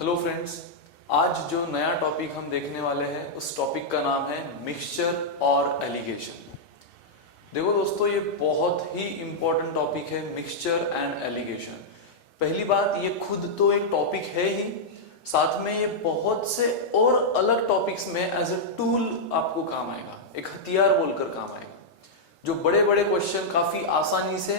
Hello friends, आज जो नया टॉपिक हम देखने वाले हैं उस टॉपिक का नाम है मिक्सचर और एलिगेशन। देखो दोस्तों, ये बहुत ही इंपॉर्टेंट टॉपिक है मिक्सचर एंड एलिगेशन। पहली बात, ये खुद तो एक टॉपिक है ही, साथ में ये बहुत से और अलग टॉपिक्स में एज ए टूल आपको काम आएगा, एक हथियार बोलकर काम आएगा। जो बड़े बड़े क्वेश्चन काफी आसानी से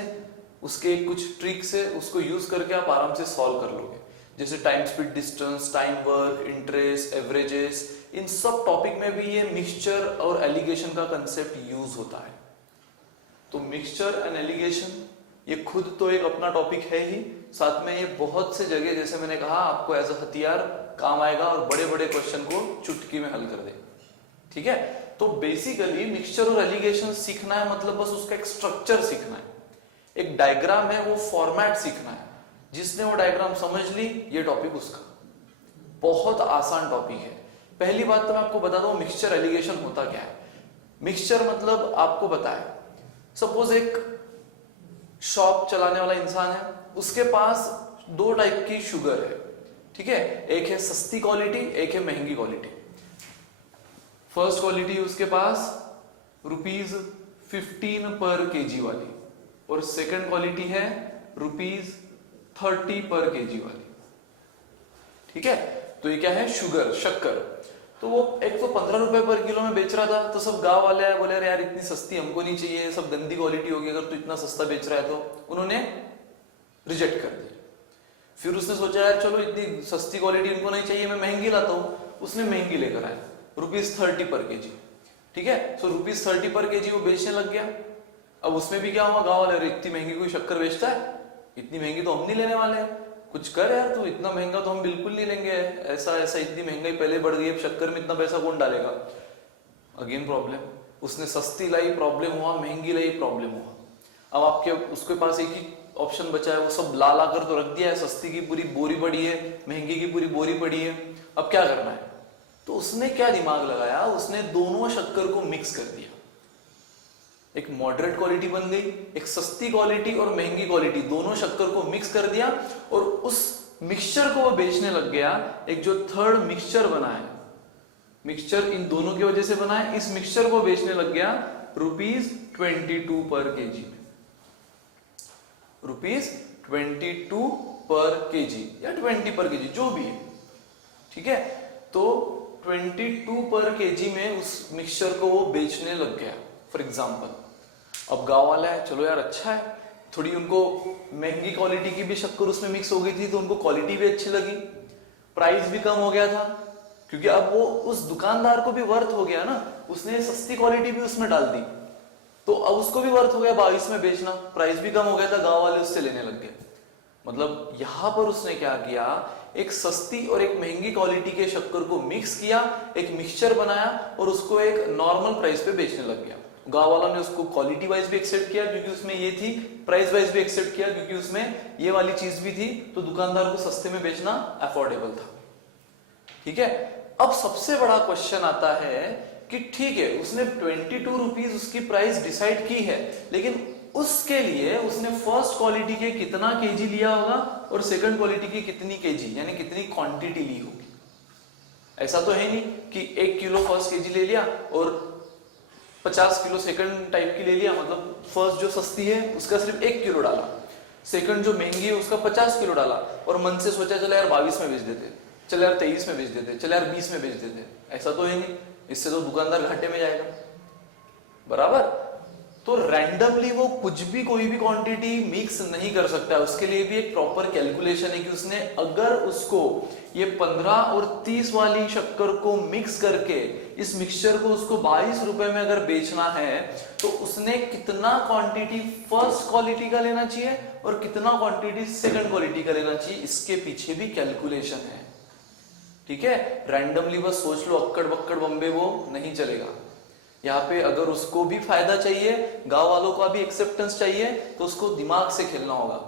उसके कुछ ट्रिक से उसको यूज करके आप आराम से सॉल्व कर लोगे, जैसे time speed distance, time work, interest, averages, इन सब टॉपिक में भी ये मिक्सचर और एलिगेशन का कंसेप्ट यूज होता है। तो मिक्सचर एंड एलिगेशन ये खुद तो एक अपना टॉपिक है ही, साथ में ये बहुत से जगह, जैसे मैंने कहा, आपको एज अ हथियार काम आएगा और बड़े बड़े क्वेश्चन को चुटकी में हल कर दे। ठीक है, तो बेसिकली मिक्सचर और एलिगेशन सीखना है मतलब बस उसका एक स्ट्रक्चर सीखना है, एक डायग्राम है वो फॉर्मेट सीखना है। जिसने वो डायग्राम समझ ली, ये टॉपिक उसका। बहुत आसान टॉपिक है। पहली बात तो मैं आपको बता दूं, मिक्सचर एलिगेशन होता क्या है। मिक्सचर मतलब आपको बताए, सपोज एक शॉप चलाने वाला इंसान है, उसके पास दो टाइप की शुगर है। ठीक है, एक है सस्ती क्वालिटी, एक है महंगी क्वालिटी। फर्स्ट क्वालिटी उसके पास ₹15 पर केजी वाली, और सेकंड क्वालिटी है ₹30 पर केजी वाली। ठीक है, तो ये क्या है, शुगर, शक्कर। तो वो एक तो ₹15 पर किलो में बेच रहा था, तो सब गांव वाले आए, बोले यार इतनी सस्ती हमको नहीं चाहिए, सब गंदी क्वालिटी होगी, अगर तू इतना सस्ता बेच रहा है। तो उन्होंने रिजेक्ट कर दिया। फिर उसने सोचा यार चलो इतनी सस्ती क्वालिटी इनको नहीं चाहिए, मैं महंगी लाता हूं। उसने महंगी लेकर आया, ₹30 पर केजी। ठीक है, तो ₹30 पर केजी वो बेचने लग गया। अब उसमें भी क्या हुआ, गांव वाले, इतनी महंगी कोई शक्कर बेचता है, इतनी महंगी तो हम नहीं लेने वाले हैं, कुछ कर यार, तू इतना महंगा तो हम बिल्कुल नहीं लेंगे, ऐसा ऐसा इतनी महंगाई पहले बढ़ गई, अब शक्कर में इतना पैसा कौन डालेगा। अगेन प्रॉब्लम, उसने सस्ती लाई, प्रॉब्लम हुआ, महंगी लाई, प्रॉब्लम हुआ। अब आपके उसके पास एक ही ऑप्शन बचा है, वो सब ला ला कर तो रख दिया है, सस्ती की पूरी बोरी पड़ी है, महंगी की पूरी बोरी पड़ी है। अब क्या करना है, तो उसने क्या दिमाग लगाया, उसने दोनों शक्कर को मिक्स कर दिया। एक मॉडरेट क्वालिटी बन गई, एक सस्ती क्वालिटी और महंगी क्वालिटी, दोनों शक्कर को मिक्स कर दिया, और उस मिक्सचर को वो बेचने लग गया। एक जो थर्ड मिक्सचर बना है, मिक्सचर इन दोनों की वजह से बना है, इस मिक्सचर को बेचने लग गया ₹22 पर केजी में। ₹22 पर केजी या 20 पर केजी, जो भी है। ठीक है, तो 22 पर केजी में उस मिक्सचर को वो बेचने लग गया। फॉर एग्जाम्पल, अब गांव वाला है, चलो यार अच्छा है, थोड़ी उनको महंगी क्वालिटी की भी शक्कर उसमें मिक्स हो गई थी, तो उनको क्वालिटी भी अच्छी लगी, प्राइस भी कम हो गया था, क्योंकि अब वो उस दुकानदार को भी वर्थ हो गया ना, उसने सस्ती क्वालिटी भी उसमें डाल दी, तो अब उसको भी वर्थ हो गया 22 में बेचना, प्राइस भी कम हो गया था, गांव वाले उससे लेने लग गए। मतलब यहां पर उसने क्या किया, एक सस्ती और एक महंगी क्वालिटी के शक्कर को मिक्स किया, एक मिक्सचर बनाया, और उसको एक नॉर्मल प्राइस पे बेचने लग गया। गांव वाला ने उसको क्वालिटी वाइज भी एक्सेप्ट किया क्योंकि उसमें ये थी, प्राइस वाइज भी एक्सेप्ट किया क्योंकि उसमें ये वाली चीज भी थी, तो दुकानदार को सस्ते में बेचना अफोर्डेबल था। ठीक है, अब सबसे बड़ा क्वेश्चन आता है कि ठीक है, उसने ₹22 उसकी प्राइस डिसाइड की है, लेकिन उसके लिए उसने फर्स्ट क्वालिटी के कितना केजी लिया होगा और सेकंड क्वालिटी की कितनी केजी, यानी कितनी क्वांटिटी ली होगी। ऐसा तो है नहीं कि 1 किलो फर्स्ट केजी ले लिया और 50 किलो सेकंड टाइप की ले लिया, मतलब फर्स्ट जो सस्ती है उसका सिर्फ 1 किलो डाला, सेकंड जो महंगी है उसका 50 किलो डाला, और मन से सोचा चला यार 22 में बेच देते, चल यार 23 में बेच देते, चल यार 20 में बेच देते। ऐसा तो है नहीं, इससे तो दुकानदार घाटे में जाएगा, बराबर। तो रैंडमली वो कुछ भी, कोई भी क्वांटिटी मिक्स नहीं कर सकता है, उसके लिए भी एक प्रॉपर कैलकुलेशन है कि उसने अगर उसको ये 15 और 30 वाली शक्कर को मिक्स करके इस मिक्सचर को उसको ₹22 में अगर बेचना है, तो उसने कितना क्वांटिटी फर्स्ट क्वालिटी का लेना चाहिए और कितना क्वांटिटी सेकंड क्वालिटी का लेना चाहिए, इसके पीछे भी कैलकुलेशन है। ठीक है, रैंडमली बस सोच लो अक्कड़ बक्कड़ बम्बे वो नहीं चलेगा। यहाँ पे अगर उसको भी फायदा चाहिए, गांव वालों का भी एक्सेप्टेंस चाहिए, तो उसको दिमाग से खेलना होगा,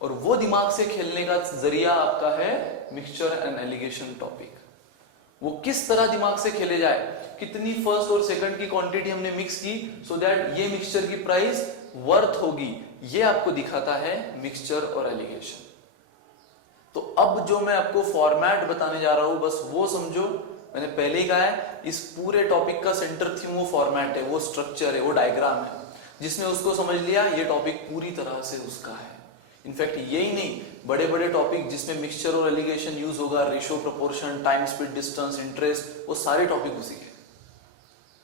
और वो दिमाग से खेलने का जरिया आपका है मिक्सचर एंड एलिगेशन टॉपिक। वो किस तरह दिमाग से खेले जाए, कितनी फर्स्ट और सेकंड की क्वांटिटी हमने मिक्स की सो दैट ये मिक्सचर की प्राइस वर्थ होगी, ये आपको दिखाता है मिक्सचर और एलिगेशन। तो अब जो मैं आपको फॉर्मेट बताने जा रहा हूं बस वो समझो। मैंने पहले ही कहा है इस पूरे टॉपिक का सेंटर थीम वो फॉर्मेट है, वो स्ट्रक्चर है, वो डायग्राम है। जिसने उसको समझ लिया ये टॉपिक पूरी तरह से उसका है। इनफैक्ट यही नहीं, बड़े बड़े टॉपिक जिसमें मिक्सचर और एलिगेशन यूज होगा, ratio, proportion, time, speed, distance, interest, वो सारे टॉपिक उसी के।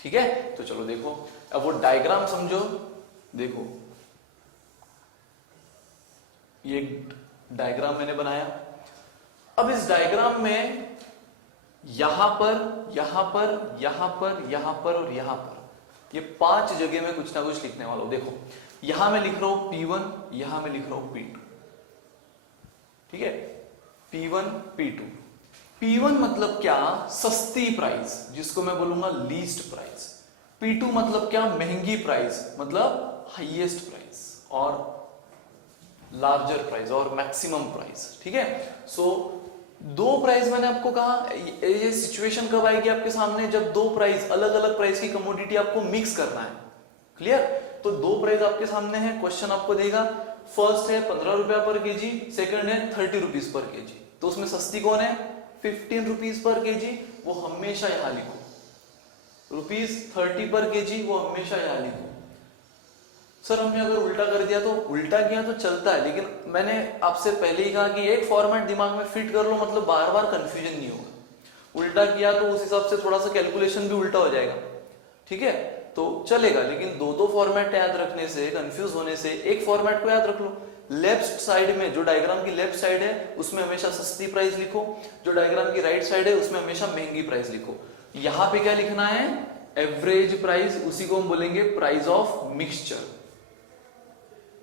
ठीक है, तो चलो देखो अब वो डायग्राम समझो। देखो ये डायग्राम मैंने बनाया। अब इस डायग्राम में यहां पर, यहां पर, यहां पर, यहां पर और यहां पर, ये 5 जगह में कुछ ना कुछ लिखने वाला हूं। देखो यहां मैं लिख रहा हूं P1, यहां मैं लिख रहा हूं P2। ठीक है, P1 P2। P1 मतलब क्या? सस्ती प्राइस, जिसको मैं बोलूंगा लीस्ट प्राइस। P2 मतलब क्या? महंगी प्राइस, मतलब हाईएस्ट प्राइस और लार्जर प्राइस और मैक्सिमम प्राइस। ठीक है, सो दो प्राइस मैंने आपको कहा, ये सिचुएशन कब आएगी आपके सामने? जब दो प्राइस, अलग अलग प्राइस की कमोडिटी आपको मिक्स करना है। क्लियर? तो दो प्राइस आपके सामने है, क्वेश्चन आपको देगा, फर्स्ट है 15 रुपया पर केजी, सेकंड है 30 रुपीज पर केजी। तो उसमें सस्ती कौन है? 15 रुपीज पर केजी, वो हमेशा यहां लिखो। ₹30 पर केजी, वो हमेशा यहां लिखो। सर हमने अगर उल्टा कर दिया तो? उल्टा किया तो चलता है, लेकिन मैंने आपसे पहले ही कहा कि एक फॉर्मेट दिमाग में फिट कर लो, मतलब बार बार कंफ्यूजन नहीं होगा। उल्टा किया तो उस हिसाब से थोड़ा सा कैलकुलेशन भी उल्टा हो जाएगा। ठीक है, तो चलेगा, लेकिन दो फॉर्मेट याद रखने से, कंफ्यूज होने से, एक फॉर्मेट को याद रख लो। लेफ्ट साइड में, जो डायग्राम की लेफ्ट साइड है उसमें हमेशा सस्ती प्राइस लिखो, जो डायग्राम की राइट साइड है उसमें हमेशा महंगी प्राइस लिखो। यहां पे क्या लिखना है? एवरेज प्राइस, उसी को हम बोलेंगे price of mixture.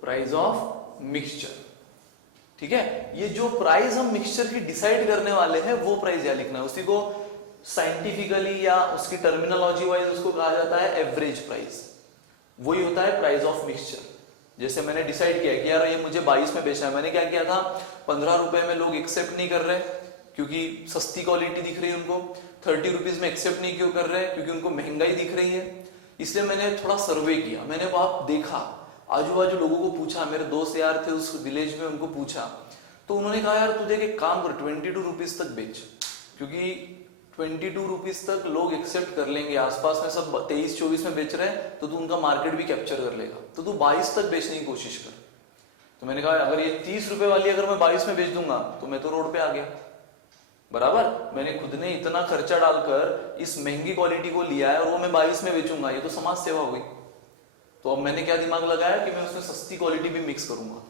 Price of mixture. ठीक है, ये जो प्राइस हम मिक्सचर की डिसाइड करने वाले हैं वो प्राइस यहां लिखना है। उसी को साइंटिफिकली या उसकी टर्मिनोलॉजी वाइज उसको कहा जाता है एवरेज प्राइस। वही होता है प्राइस ऑफ मिक्सचर। जैसे मैंने डिसाइड किया कि यार ये मुझे 22 में बेचना है, मैंने क्या किया था, 15 रुपए में लोग एक्सेप्ट नहीं कर रहे क्योंकि सस्ती क्वालिटी दिख रही है उनको, 30 रुपीज में एक्सेप्ट नहीं क्यों कर रहे? क्योंकि उनको महंगाई दिख रही है। इसलिए मैंने थोड़ा सर्वे किया, मैंने वहां देखा, आजू बाजू लोगों को पूछा, मेरे दोस्त यार थे उस विलेज में, उनको पूछा तो उन्होंने कहा यार तू देख एक काम कर, 22 रुपीज तक बेच, क्योंकि 22 रुपीज तक लोग एक्सेप्ट कर लेंगे। आसपास में सब 23-24 में बेच रहे हैं तो तू उनका मार्केट भी कैप्चर कर लेगा, तो तू 22 तक बेचने की कोशिश कर। तो मैंने कहा अगर ये 30 रुपए वाली अगर मैं 22 में बेच दूंगा तो मैं तो रोड पे आ गया। बराबर, मैंने खुद ने इतना खर्चा डालकर इस महंगी क्वालिटी को लिया है और वो मैं 22 में बेचूंगा, ये तो समाज सेवा हो गई। तो अब मैंने क्या दिमाग लगाया कि मैं उसमें सस्ती क्वालिटी भी मिक्स करूंगा,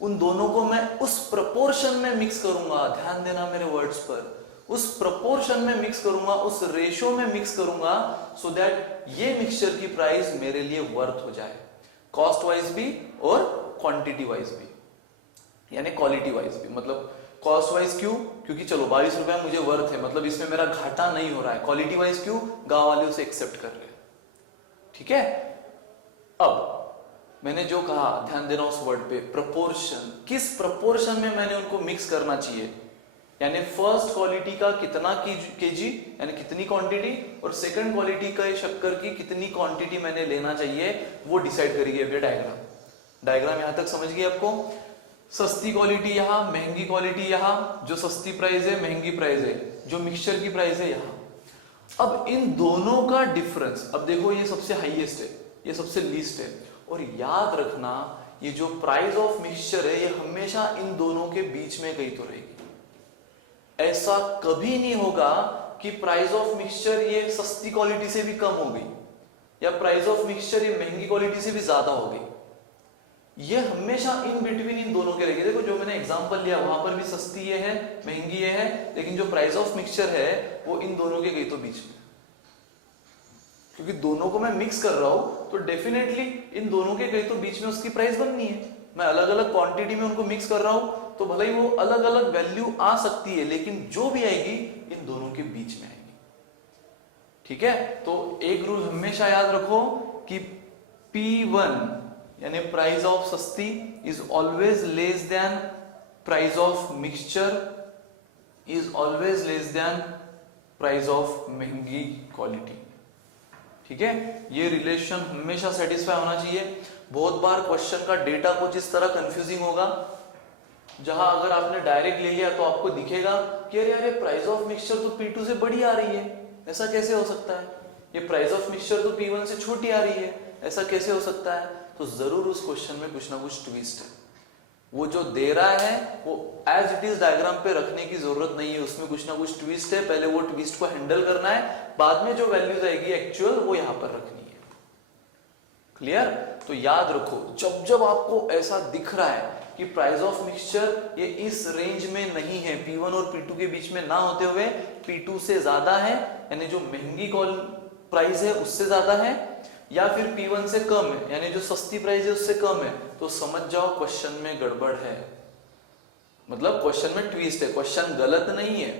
उन दोनों को मैं उस प्रपोर्शन में मिक्स करूंगा। ध्यान देना मेरे वर्ड्स पर, उस प्रपोर्शन में मिक्स करूंगा, उस रेशियो में मिक्स करूंगा, सो दैट ये मिक्सचर की प्राइस मेरे लिए वर्थ हो जाए, कॉस्ट वाइज भी और क्वांटिटी वाइज भी, यानी क्वालिटी वाइज भी। मतलब कॉस्ट वाइज क्यों? क्योंकि चलो 22 रुपया मुझे वर्थ है, मतलब इसमें मेरा घाटा नहीं हो रहा है। क्वालिटी वाइज क्यों? गांव वाले उसे एक्सेप्ट कर रहे हैं। ठीक है, अब मैंने जो कहा, ध्यान देना उस वर्ड पे, प्रपोर्शन। किस प्रपोर्शन में मैंने उनको मिक्स करना चाहिए, यानी फर्स्ट क्वालिटी का कितना केजी यानी कितनी क्वांटिटी, और सेकंड क्वालिटी का शक्कर की कितनी क्वांटिटी मैंने लेना चाहिए, वो डिसाइड करेगी अब ये डायग्राम। डायग्राम यहां तक समझ गए आपको? सस्ती क्वालिटी यहां, महंगी क्वालिटी यहां, जो सस्ती प्राइस है महंगी प्राइस है, जो मिक्सचर की प्राइस है यहां। अब इन दोनों का डिफरेंस, अब देखो ये सबसे हाईएस्ट है, ये सबसे लीस्ट है, और याद रखना ये जो प्राइस ऑफ मिक्सचर है ये हमेशा इन दोनों के बीच में कहीं तो रहेगी। ऐसा कभी नहीं होगा कि प्राइस ऑफ मिक्सचर ये सस्ती क्वालिटी से भी कम हो गई या प्राइस ऑफ मिक्सचर ये महंगी क्वालिटी से भी ज्यादा हो गई। ये हमेशा इन बिटवीन इन दोनों के रहेगी। देखो जो मैंने एग्जांपल लिया वहां पर भी सस्ती ये है, महंगी ये है, लेकिन जो प्राइस ऑफ मिक्सचर है वो इन दोनों के कहीं तो बीच में, क्योंकि दोनों को मैं मिक्स कर रहा हूं तो डेफिनेटली इन दोनों के कहीं तो बीच में उसकी प्राइस बननी है। मैं अलग अलग क्वांटिटी में उनको मिक्स कर रहा हूं तो भले ही वो अलग अलग वैल्यू आ सकती है, लेकिन जो भी आएगी इन दोनों के बीच में आएगी। ठीक है, तो एक रूल हमेशा याद रखो कि P1 यानी प्राइस ऑफ सस्ती is always less then price of mixture, is always less then price of महंगी क्वालिटी। ठीक है, ये रिलेशन हमेशा सेटिस्फाई होना चाहिए। बहुत बार क्वेश्चन का डेटा कुछ इस तरह कंफ्यूजिंग होगा, जहां अगर आपने डायरेक्ट ले लिया तो आपको दिखेगा कि अरे अरे प्राइस ऑफ मिक्सचर तो P2 से बड़ी आ रही है, ऐसा कैसे हो सकता है, ये प्राइस ऑफ मिक्सचर तो P1 से छोटी आ रही है, ऐसा कैसे हो सकता है। तो जरूर उस क्वेश्चन में कुछ ना कुछ ट्विस्ट है, वो जो दे रहा है वो एज इट इज डायग्राम पे रखने की जरूरत नहीं है, उसमें कुछ ना कुछ ट्विस्ट है, पहले वो ट्विस्ट को हैंडल करना है, बाद में जो वैल्यूज आएगी एक्चुअल वो यहां पर रखनी है। क्लियर। तो याद रखो जब जब आपको ऐसा दिख रहा है कि प्राइस ऑफ मिक्सचर ये इस रेंज में नहीं है, P1 और P2 के बीच में ना होते हुए P2 से ज्यादा है, यानी जो महंगी कॉल प्राइस है उससे ज्यादा है, या फिर P1 से कम है यानी जो सस्ती प्राइस है उससे कम है, तो समझ जाओ क्वेश्चन में गड़बड़ है, मतलब क्वेश्चन में ट्विस्ट है, क्वेश्चन गलत नहीं है।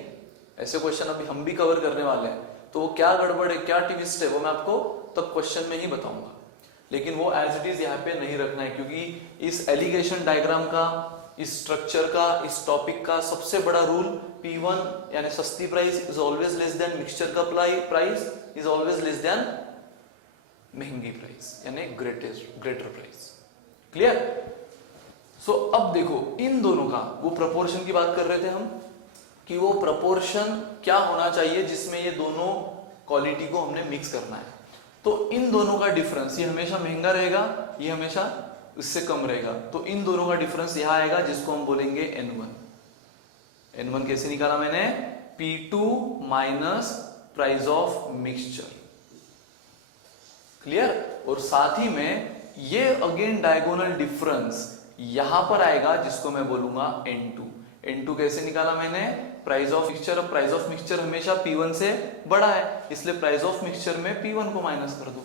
ऐसे क्वेश्चन अभी हम भी कवर करने वाले हैं, तो वो क्या गड़बड़ है क्या ट्विस्ट है वो मैं आपको तब क्वेश्चन में ही बताऊंगा, लेकिन वो एज इट इज यहाँ पे नहीं रखना है, क्योंकि इस एलिगेशन डायग्राम का, इस स्ट्रक्चर का, इस टॉपिक का सबसे बड़ा रूल P1 यानी सस्ती price is always less than mixture का price is always less than महंगी प्राइस यानी ग्रेटर प्राइस। क्लियर। सो अब देखो इन दोनों का, वो प्रपोर्शन की बात कर रहे थे हम कि वो प्रपोर्शन क्या होना चाहिए जिसमें ये दोनों क्वालिटी को हमने मिक्स करना है। तो इन दोनों का डिफरेंस, ये हमेशा महंगा रहेगा, ये हमेशा इससे कम रहेगा, तो इन दोनों का डिफरेंस यहां आएगा जिसको हम बोलेंगे N1। N1 कैसे निकाला मैंने, P2 minus price of mixture. Clear. और साथ ही में ये अगेन डायगोनल डिफरेंस यहां पर आएगा जिसको मैं बोलूंगा N2। N2 कैसे निकाला मैंने, प्राइस ऑफ मिक्सचर। अब प्राइस ऑफ मिक्सचर हमेशा P1 से बड़ा है, इसलिए प्राइस ऑफ मिक्सचर में P1 को माइनस कर दो।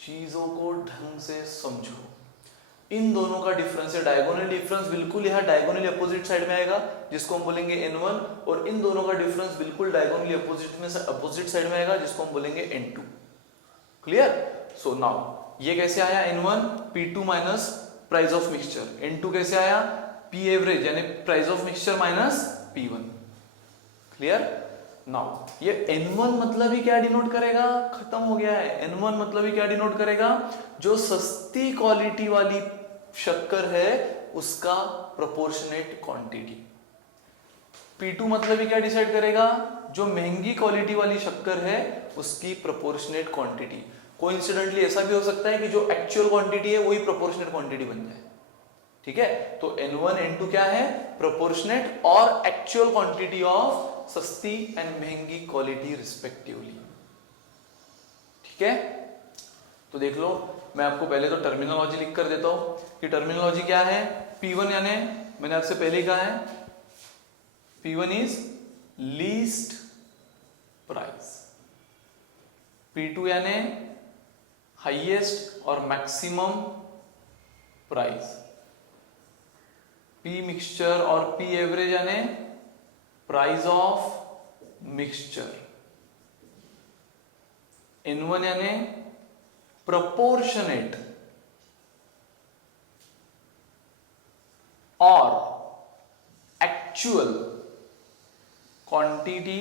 चीजों को ढंग से समझो, इन दोनों का डिफरेंस है डायगोनल डिफरेंस, बिल्कुल यहां डायगोनली अपोजिट साइड में आएगा जिसको हम बोलेंगे N1, और इन दोनों का डिफरेंस बिल्कुल डायगोनली अपोजिट साइड में आएगा जिसको हम बोलेंगे N2। क्लियर। सो नाउ ये कैसे आया N1 P2 minus price of mixture, N2 कैसे आया P एवरेज यानी price of mixture minus P1। Clear. Now ये N1 मतलब ही क्या डिनोट करेगा, खत्म हो गया है। N1 मतलब ही क्या डिनोट करेगा, जो सस्ती क्वालिटी वाली शक्कर है उसका प्रोपोर्शनेट क्वांटिटी। P2 मतलब ही क्या डिसाइड करेगा, जो महंगी क्वालिटी वाली शक्कर है उसकी प्रोपोर्शनेट क्वांटिटी। कोइंसिडेंटली ऐसा भी हो सकता है कि जो एक्चुअल क्वांटिटी है वही प्रोपोर्शनेट क्वांटिटी बन जाए। ठीक है, तो N1 N2 क्या है, प्रोपोर्शनेट और एक्चुअल क्वांटिटी ऑफ सस्ती एंड महंगी क्वालिटी रिस्पेक्टिवली। ठीक है, तो देख लो, मैं आपको पहले तो टर्मिनोलॉजी लिख कर देता हूं कि टर्मिनोलॉजी क्या है। P1 यानी मैंने आपसे पहले ही कहा है P1 is least price, P2 यानी हाईएस्ट और मैक्सिमम प्राइस, P मिक्सचर और P एवरेज यानी प्राइस ऑफ मिक्सचर, N1 यानी प्रोपोर्शनेट और actual quantity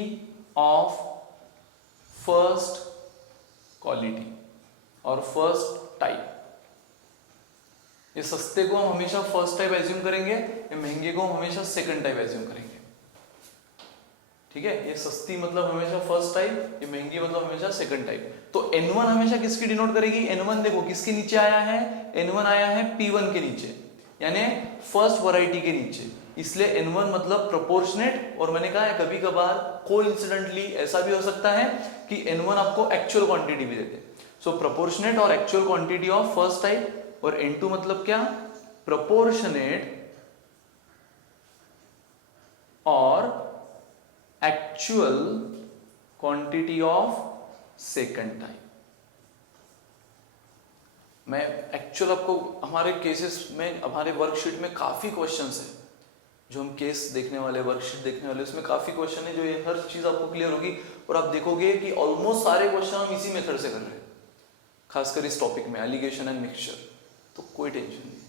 of first quality और फर्स्ट टाइप। ये सस्ते को हम हमेशा फर्स्ट टाइप एज्यूम करेंगे, ये महंगे को हम हमेशा सेकंड टाइप एज्यूम करेंगे। ठीक है, ये सस्ती मतलब हमेशा फर्स्ट टाइप, ये महंगी मतलब हमेशा सेकंड टाइप। तो N1 हमेशा किसकी डिनोट करेगी, N1 देखो किसके नीचे आया है, N1 आया है P1 के नीचे यानी फर्स्ट वैरायटी के नीचे, इसलिए N1 मतलब प्रोपोर्शनेट। और मैंने कहा है कभी कभार कोइंसिडेंटली ऐसा भी हो सकता है कि N1 आपको एक्चुअल क्वांटिटी भी देते, सो प्रोपोर्शनेट और actual quantity of first type. और N2 मतलब क्या, प्रोपोर्शनेट और actual quantity of second type. मैं एक्चुअल आपको हमारे केसेस में, हमारे वर्कशीट में काफी क्वेश्चंस है जो हम केस देखने वाले, वर्कशीट देखने वाले, उसमें काफी क्वेश्चन है जो ये हर चीज आपको क्लियर होगी। और आप देखोगे कि ऑलमोस्ट सारे क्वेश्चन हम इसी मेथड से कर रहे हैं, खासकर इस टॉपिक में एलिगेशन एंड मिक्सचर। तो कोई टेंशन नहीं,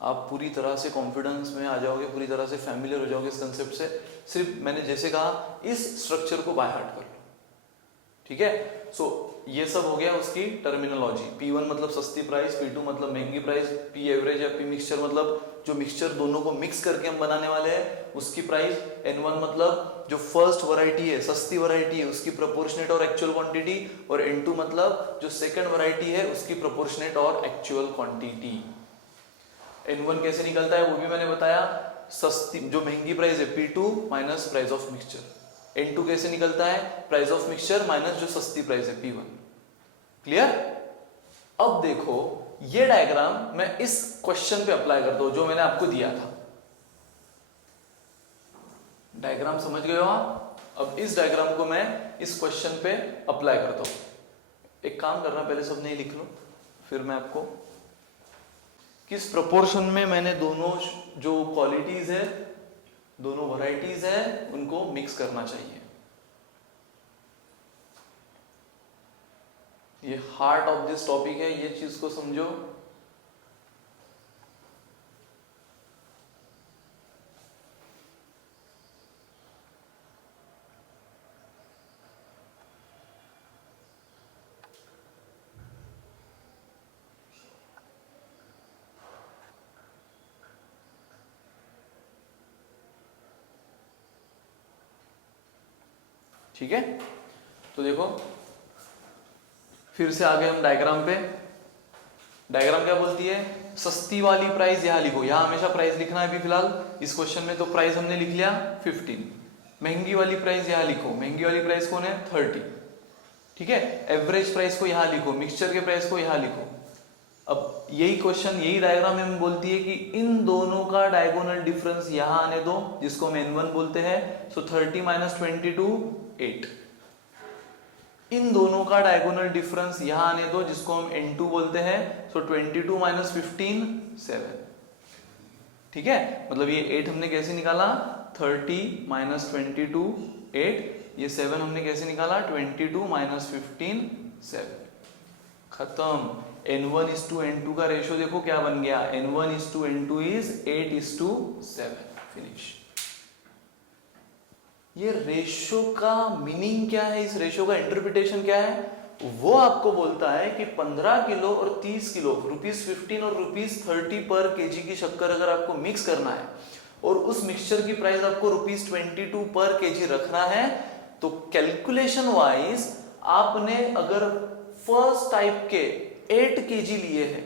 आप पूरी तरह से कॉन्फिडेंस में आ जाओगे, पूरी तरह से फैमिलियर हो जाओगे इस कंसेप्ट से। सिर्फ मैंने जैसे कहा इस स्ट्रक्चर को बाय हार्ट कर लो, ठीक है। सो ये सब हो गया उसकी टर्मिनोलॉजी। P1 मतलब सस्ती प्राइस, P2 मतलब महंगी प्राइस, P एवरेज या P मिक्सचर मतलब जो मिक्सचर दोनों को मिक्स करके हम बनाने वाले हैं उसकी प्राइस, N1 मतलब जो फर्स्ट वैरायटी है, सस्ती वैरायटी है, उसकी प्रोपोर्शनेट और एक्चुअल क्वांटिटी, और N2 मतलब जो सेकंड वैरायटी है उसकी प्रोपोर्शनेट और एक्चुअल क्वांटिटी। N1 कैसे निकलता है वो भी मैंने बताया, सस्ती जो महंगी प्राइस है P2 minus price of mixture. N2 कैसे निकलता है, प्राइस ऑफ मिक्सचर माइनस जो सस्ती प्राइस है P1। क्लियर। अब देखो ये डायग्राम मैं इस क्वेश्चन पे अप्लाई करता हूं जो मैंने आपको दिया था। डायग्राम समझ गए हो आप। अब इस डायग्राम को मैं इस क्वेश्चन पे अप्लाई करता हूं। एक काम करना, पहले सब नहीं लिख लो, फिर मैं आपको किस प्रोपोर्शन में मैंने दोनों जो क्वालिटीज है, दोनों वैरायटीज है, उनको मिक्स करना चाहिए। ये हार्ट ऑफ दिस टॉपिक है, ये चीज को समझो। ठीक है, तो देखो फिर से आ गए हम डायग्राम पे। डायग्राम क्या बोलती है, सस्ती वाली प्राइस यहां लिखो, यहां हमेशा प्राइस लिखना है अभी फिलहाल इस क्वेश्चन में, तो प्राइस हमने लिख लिया 15। महंगी वाली प्राइस यहां लिखो, महंगी वाली प्राइस कौन है 30। ठीक है, एवरेज प्राइस को यहां लिखो, मिक्सचर के प्राइस को यहां लिखो। अब यही क्वेश्चन, यही डायग्राम में बोलती है कि इन दोनों का डायगोनल डिफरेंस यहां आने दो, जिसको हम N1 बोलते हैं। सो 30 माइनस 22 8। इन दोनों का डायगोनल डिफरेंस यहां आने दो, जिसको हम N2 बोलते हैं। सो 22 माइनस 15 7। ठीक है, मतलब ये 8 हमने कैसे निकाला, 30 माइनस 22 8। ये 7 हमने कैसे निकाला, 22 माइनस 15 7। खत्म। N1 is to N2 का रेशियो देखो क्या बन गया, N1 is to N2 is 8 is to 7। Finish. ये रेशियो का मीनिंग क्या है, इस रेशियो का इंटरप्रिटेशन क्या है, वो आपको बोलता है कि 15 किलो और 30 किलो, ₹15 और ₹30 पर केजी की शक्कर अगर आपको मिक्स करना है और उस मिक्सचर की प्राइस आपको ₹22 पर केजी रखना है, तो कैलकुलेशन वाइज आपने अगर फर्स्ट टाइप के 8 केजी लिए हैं,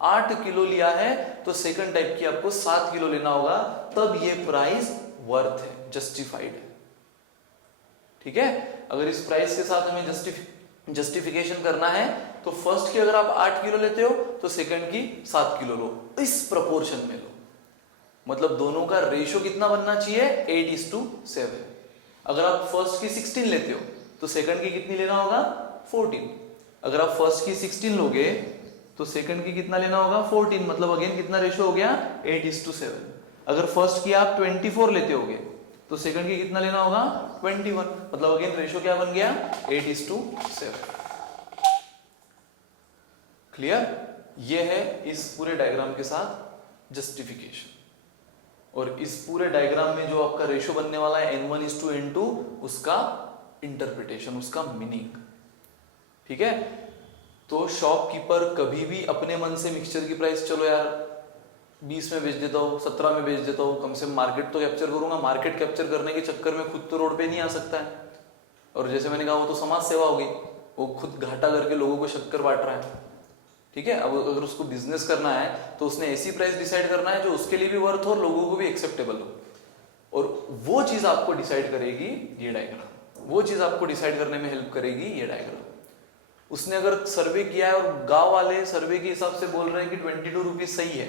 8 किलो लिया है, तो सेकंड टाइप की आपको 7 किलो लेना होगा, तब ये प्राइस वर्थ है, जस्टिफाइड है। ठीक है, अगर इस प्राइस के साथ हमें जस्टिफिकेशन करना है तो फर्स्ट की अगर आप 8 किलो लेते हो तो सेकंड की 7 किलो लो, इस प्रपोर्शन में लो। मतलब दोनों का रेशियो कितना बनना चाहिए, 8:7। अगर आप फर्स्ट की 16 लेते हो तो सेकंड की कितनी लेना होगा, 14। अगर आप फर्स्ट की 16 लोगे तो सेकंड की कितना लेना होगा, 14। मतलब अगेन कितना रेशियो हो गया, 8:7। अगर फर्स्ट की आप 24 लेते होगे तो सेकंड की कितना लेना होगा, 21। मतलब अगेन रेशियो क्या बन गया, 8:7। क्लियर। ये है इस पूरे डायग्राम के साथ जस्टिफिकेशन। और इस पूरे डायग्राम में जो आपका रेशियो बनने वाला है N1 is to N2, उसका इंटरप्रिटेशन, उसका मीनिंग। ठीक है, तो शॉपकीपर कभी भी अपने मन से मिक्सचर की प्राइस, चलो यार 20 में बेच देता हूँ, 17 में बेच देता हूँ, कम से कम मार्केट तो कैप्चर करूंगा। मार्केट कैप्चर करने के चक्कर में खुद तो रोड पे नहीं आ सकता है, और जैसे मैंने कहा वो तो समाज सेवा होगी, वो खुद घाटा करके लोगों को शक्कर बांट रहा है। ठीक है, अब अगर उसको बिजनेस करना है तो उसने ऐसी प्राइस डिसाइड करना है जो उसके लिए भी वर्थ हो और लोगों को भी एक्सेप्टेबल हो, और वो चीज आपको डिसाइड करेगी ये डायग्राम, वो चीज आपको डिसाइड करने में हेल्प करेगी ये डायग्राम। उसने अगर सर्वे किया है और गांव वाले सर्वे के हिसाब से बोल रहे हैं कि 22 रुपीज सही है,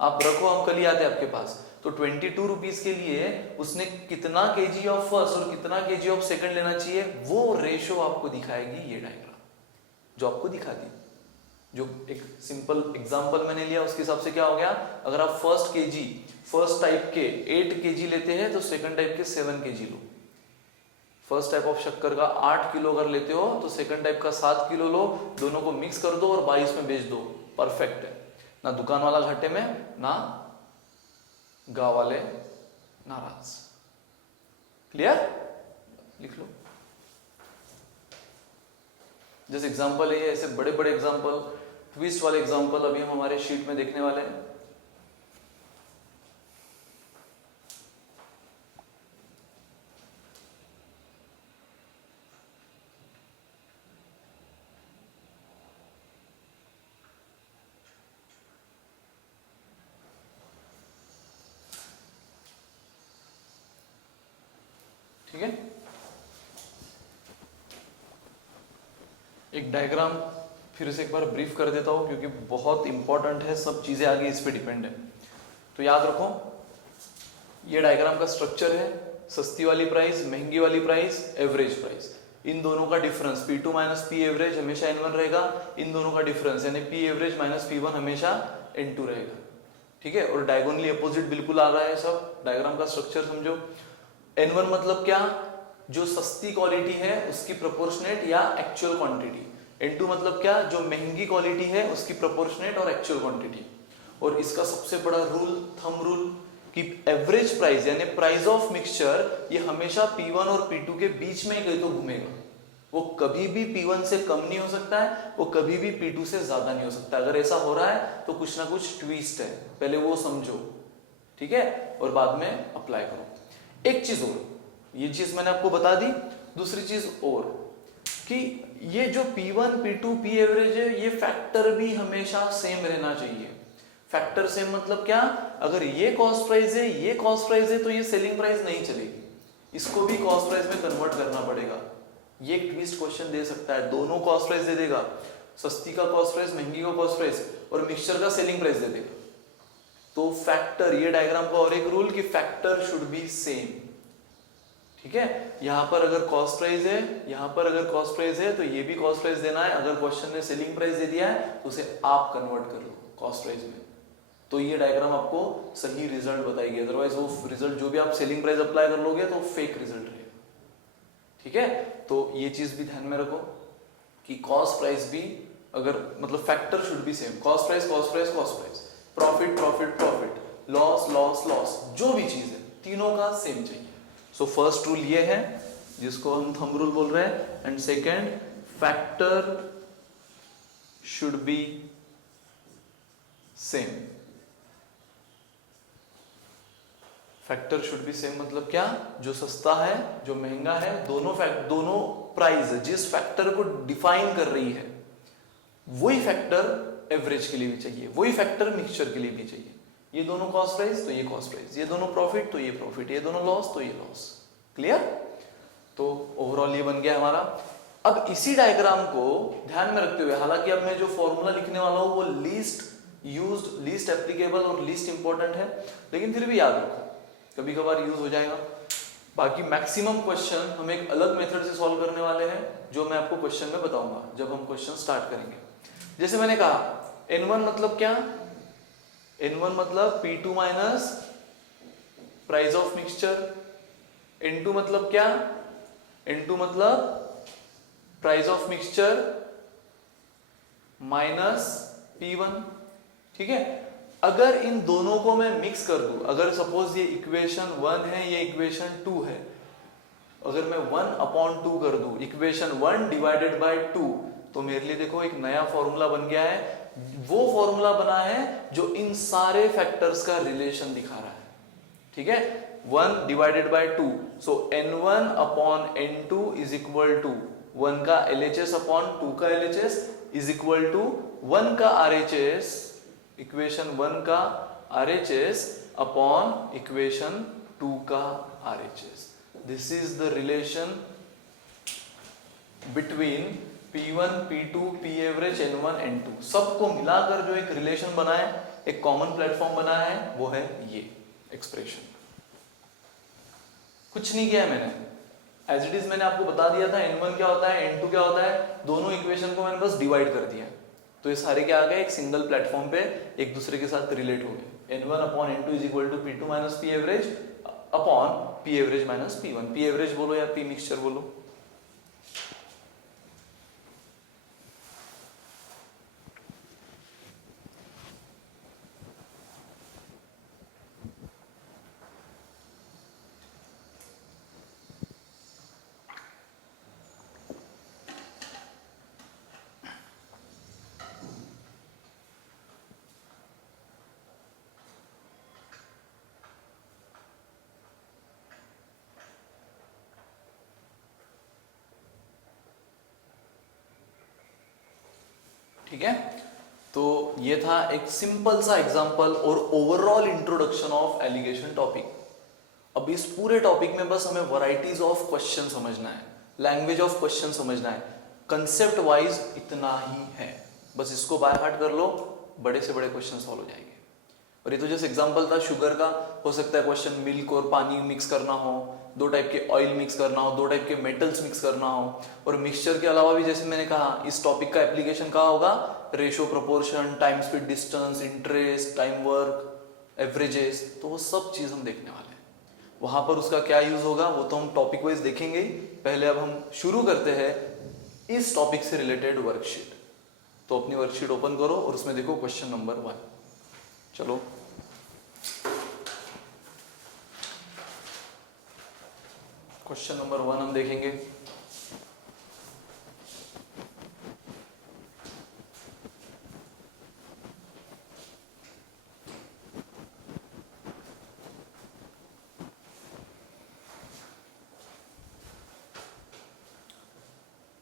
आप रखो, हम कल ही आते हैं आपके पास, तो 22 रुपीज के लिए उसने कितना केजी ऑफ फर्स्ट और कितना केजी ऑफ सेकंड लेना चाहिए, वो रेशियो आपको दिखाएगी ये डायग्राम, जो आपको दिखा दी। जो एक सिंपल एग्जांपल मैंने लिया उसके हिसाब से क्या हो गया, अगर आप फर्स्ट टाइप के 8 केजी लेते हैं तो सेकंड टाइप के 7 KG low. First type of शक्कर का 8 किलो अगर लेते हो तो सेकंड टाइप का 7 किलो लो, दोनों को मिक्स कर दो और 22 में बेच दो, परफेक्ट है। ना दुकान वाला घाटे में, ना गांव वाले नाराज। क्लियर, लिख लो। जैसे एग्जांपल है, ऐसे बड़े बड़े एग्जांपल, ट्विस्ट वाले एग्जांपल अभी हम हमारे शीट में देखने वाले हैं। ठीक है, एक डायग्राम फिर से एक बार ब्रीफ कर देता हूं क्योंकि बहुत इंपॉर्टेंट है, सब चीजें आगे इस पे डिपेंड है। तो याद रखो, ये डायग्राम का स्ट्रक्चर है, सस्ती वाली प्राइस, महंगी वाली प्राइस, एवरेज प्राइस, इन दोनों का difference P2 minus P average हमेशा N1 रहेगा, इन दोनों का डिफरेंस यानी P एवरेज माइनस P1 हमेशा N2 रहेगा। ठीक है, और डायगोनली अपोजिट बिल्कुल आ रहा है सब, डायग्राम का स्ट्रक्चर समझो। N1 मतलब क्या, जो सस्ती क्वालिटी है उसकी प्रोपोर्शनेट या एक्चुअल क्वांटिटी। N2 मतलब क्या, जो महंगी क्वालिटी है उसकी प्रोपोर्शनेट और एक्चुअल क्वांटिटी। और इसका सबसे बड़ा रूल, थंब रूल, कि एवरेज प्राइस यानी प्राइस ऑफ मिक्सचर ये हमेशा P1 और P2 के बीच में ही कहीं तो घूमेगा। वो कभी भी P1 से कम नहीं हो सकता है, वो कभी भी P2 से ज्यादा नहीं हो सकता। अगर ऐसा हो रहा है तो कुछ ना कुछ ट्विस्ट है, पहले वो समझो। ठीक है, और बाद में अप्लाई करो। एक चीज और, ये चीज मैंने आपको बता दी, दूसरी चीज और कि ये जो P1 P2 P एवरेज है, ये फैक्टर भी हमेशा सेम रहना चाहिए। फैक्टर सेम मतलब क्या, अगर ये कॉस्ट प्राइस है, ये कॉस्ट प्राइस है, तो ये सेलिंग प्राइस नहीं चलेगी, इसको भी कॉस्ट प्राइस में कन्वर्ट करना पड़ेगा। ये ट्विस्ट क्वेश्चन दे सकता है, दोनों कॉस्ट प्राइस दे देगा, सस्ती का कॉस्ट प्राइस, महंगी का कॉस्ट प्राइस, और मिक्सचर का सेलिंग प्राइस दे देगा। तो फैक्टर, ये डायग्राम का और एक रूल कि फैक्टर शुड बी सेम। ठीक है, यहां पर अगर कॉस्ट प्राइस है, यहां पर अगर कॉस्ट प्राइस है, तो ये भी कॉस्ट प्राइस देना है। अगर क्वेश्चन ने सेलिंग प्राइस दे दिया है तो उसे आप कन्वर्ट कर लो कॉस्ट प्राइस में, तो ये डायग्राम आपको सही रिजल्ट बताएगी। अदरवाइज वो रिजल्ट जो भी आप सेलिंग प्राइस अप्लाई कर लोगे तो फेक रिजल्ट रहेगा। ठीक है, तो ये चीज भी ध्यान में रखो कि कॉस्ट प्राइस भी अगर मतलब factor should be same, cost price cost price cost price, profit profit profit, loss loss loss, जो भी चीज है तीनों का सेम चाहिए। सो फर्स्ट रूल ये है जिसको हम थंब रूल बोल रहे हैं, and second factor should be same. Factor should be same मतलब क्या, जो सस्ता है जो महंगा है, दोनों प्राइस जिस फैक्टर को डिफाइन कर रही है वही फैक्टर एवरेज के लिए भी चाहिए, वही फैक्टर मिक्सचर के लिए भी चाहिए। ये दोनों कॉस्ट प्राइस तो ये कॉस्ट प्राइस, ये दोनों प्रॉफिट तो ये प्रॉफिट, ये दोनों लॉस तो ये लॉस। क्लियर? तो ओवरऑल ये बन गया हमारा। अब इसी डायग्राम को ध्यान में रखते हुए, हालांकि अब मैं जो फॉर्मूला लिखने वाला हूं वो लीस्ट यूज्ड, लीस्ट एप्लीकेबल और लीस्ट इंपॉर्टेंट है, लेकिन फिर भी याद रखो, कभी कभार यूज हो जाएगा। बाकी मैक्सिमम क्वेश्चन हम एक अलग मेथड से सॉल्व करने वाले हैं, जो मैं आपको क्वेश्चन में बताऊंगा जब हम क्वेश्चन स्टार्ट करेंगे। जैसे मैंने कहा N1 मतलब क्या, N1 मतलब P2 minus price of mixture. N2 मतलब क्या, N2 मतलब price of mixture minus P1। ठीक है, अगर इन दोनों को मैं मिक्स कर दूं, अगर सपोज ये इक्वेशन 1 है, ये इक्वेशन 2 है, अगर मैं 1/2 कर दूं, इक्वेशन 1 डिवाइडेड बाय 2, तो मेरे लिए देखो एक नया फॉर्मूला बन गया है। वो फॉर्मूला बना है जो इन सारे फैक्टर्स का रिलेशन दिखा रहा है। ठीक है, 1 divided by 2, so N1 upon N2 is equal to 1 का LHS अपॉन 2 का LHS इज इक्वल टू 1 का RHS, इक्वेशन 1 का RHS अपॉन इक्वेशन 2 का RHS। This is the relation between P1 P2 P average N1 N2, सबको मिलाकर जो एक relation बना है, एक कॉमन प्लेटफॉर्म बना है, वो है ये एक्सप्रेशन। कुछ नहीं किया है मैंने, एज इट इज मैंने आपको बता दिया था N1 क्या होता है, N2 क्या होता है, दोनों इक्वेशन को मैंने बस डिवाइड कर दिया, तो ये सारे क्या आ गए, एक सिंगल प्लेटफॉर्म पे एक दूसरे के साथ रिलेट हो गए। N1 upon N2 is equal to P2 minus P average upon P average minus P1। P average बोलो या P मिक्सचर बोलो। ठीक है, तो ये था एक सिंपल सा एग्जांपल और overall introduction of alligation topic. अब इस पूरे टॉपिक में बस हमें वैरायटीज ऑफ क्वेश्चन समझना है, लैंग्वेज ऑफ क्वेश्चन समझना है, कंसेप्ट वाइज इतना ही है, बस इसको बाय हार्ट कर लो, बड़े से बड़े क्वेश्चन सॉल्व हो जाएंगे। और ये तो जैसे एग्जांपल था शुगर का, हो सकता है क्वेश्चन मिल्क और पानी मिक्स करना हो, दो टाइप के ऑयल मिक्स करना हो, दो टाइप के मेटल्स मिक्स करना हो, और मिक्सचर के अलावा भी जैसे मैंने कहा इस टॉपिक का एप्लीकेशन कहाँ होगा, ratio, proportion, time speed distance, interest, time work, averages, तो वो सब चीज हम देखने वाले हैं। वहां पर उसका क्या यूज होगा वो तो हम टॉपिक वाइज देखेंगे। पहले अब हम शुरू करते हैं इस टॉपिक से रिलेटेड वर्कशीट। तो अपनी वर्कशीट ओपन करो और उसमें देखो क्वेश्चन नंबर 1। चलो क्वेश्चन नंबर 1 हम देखेंगे।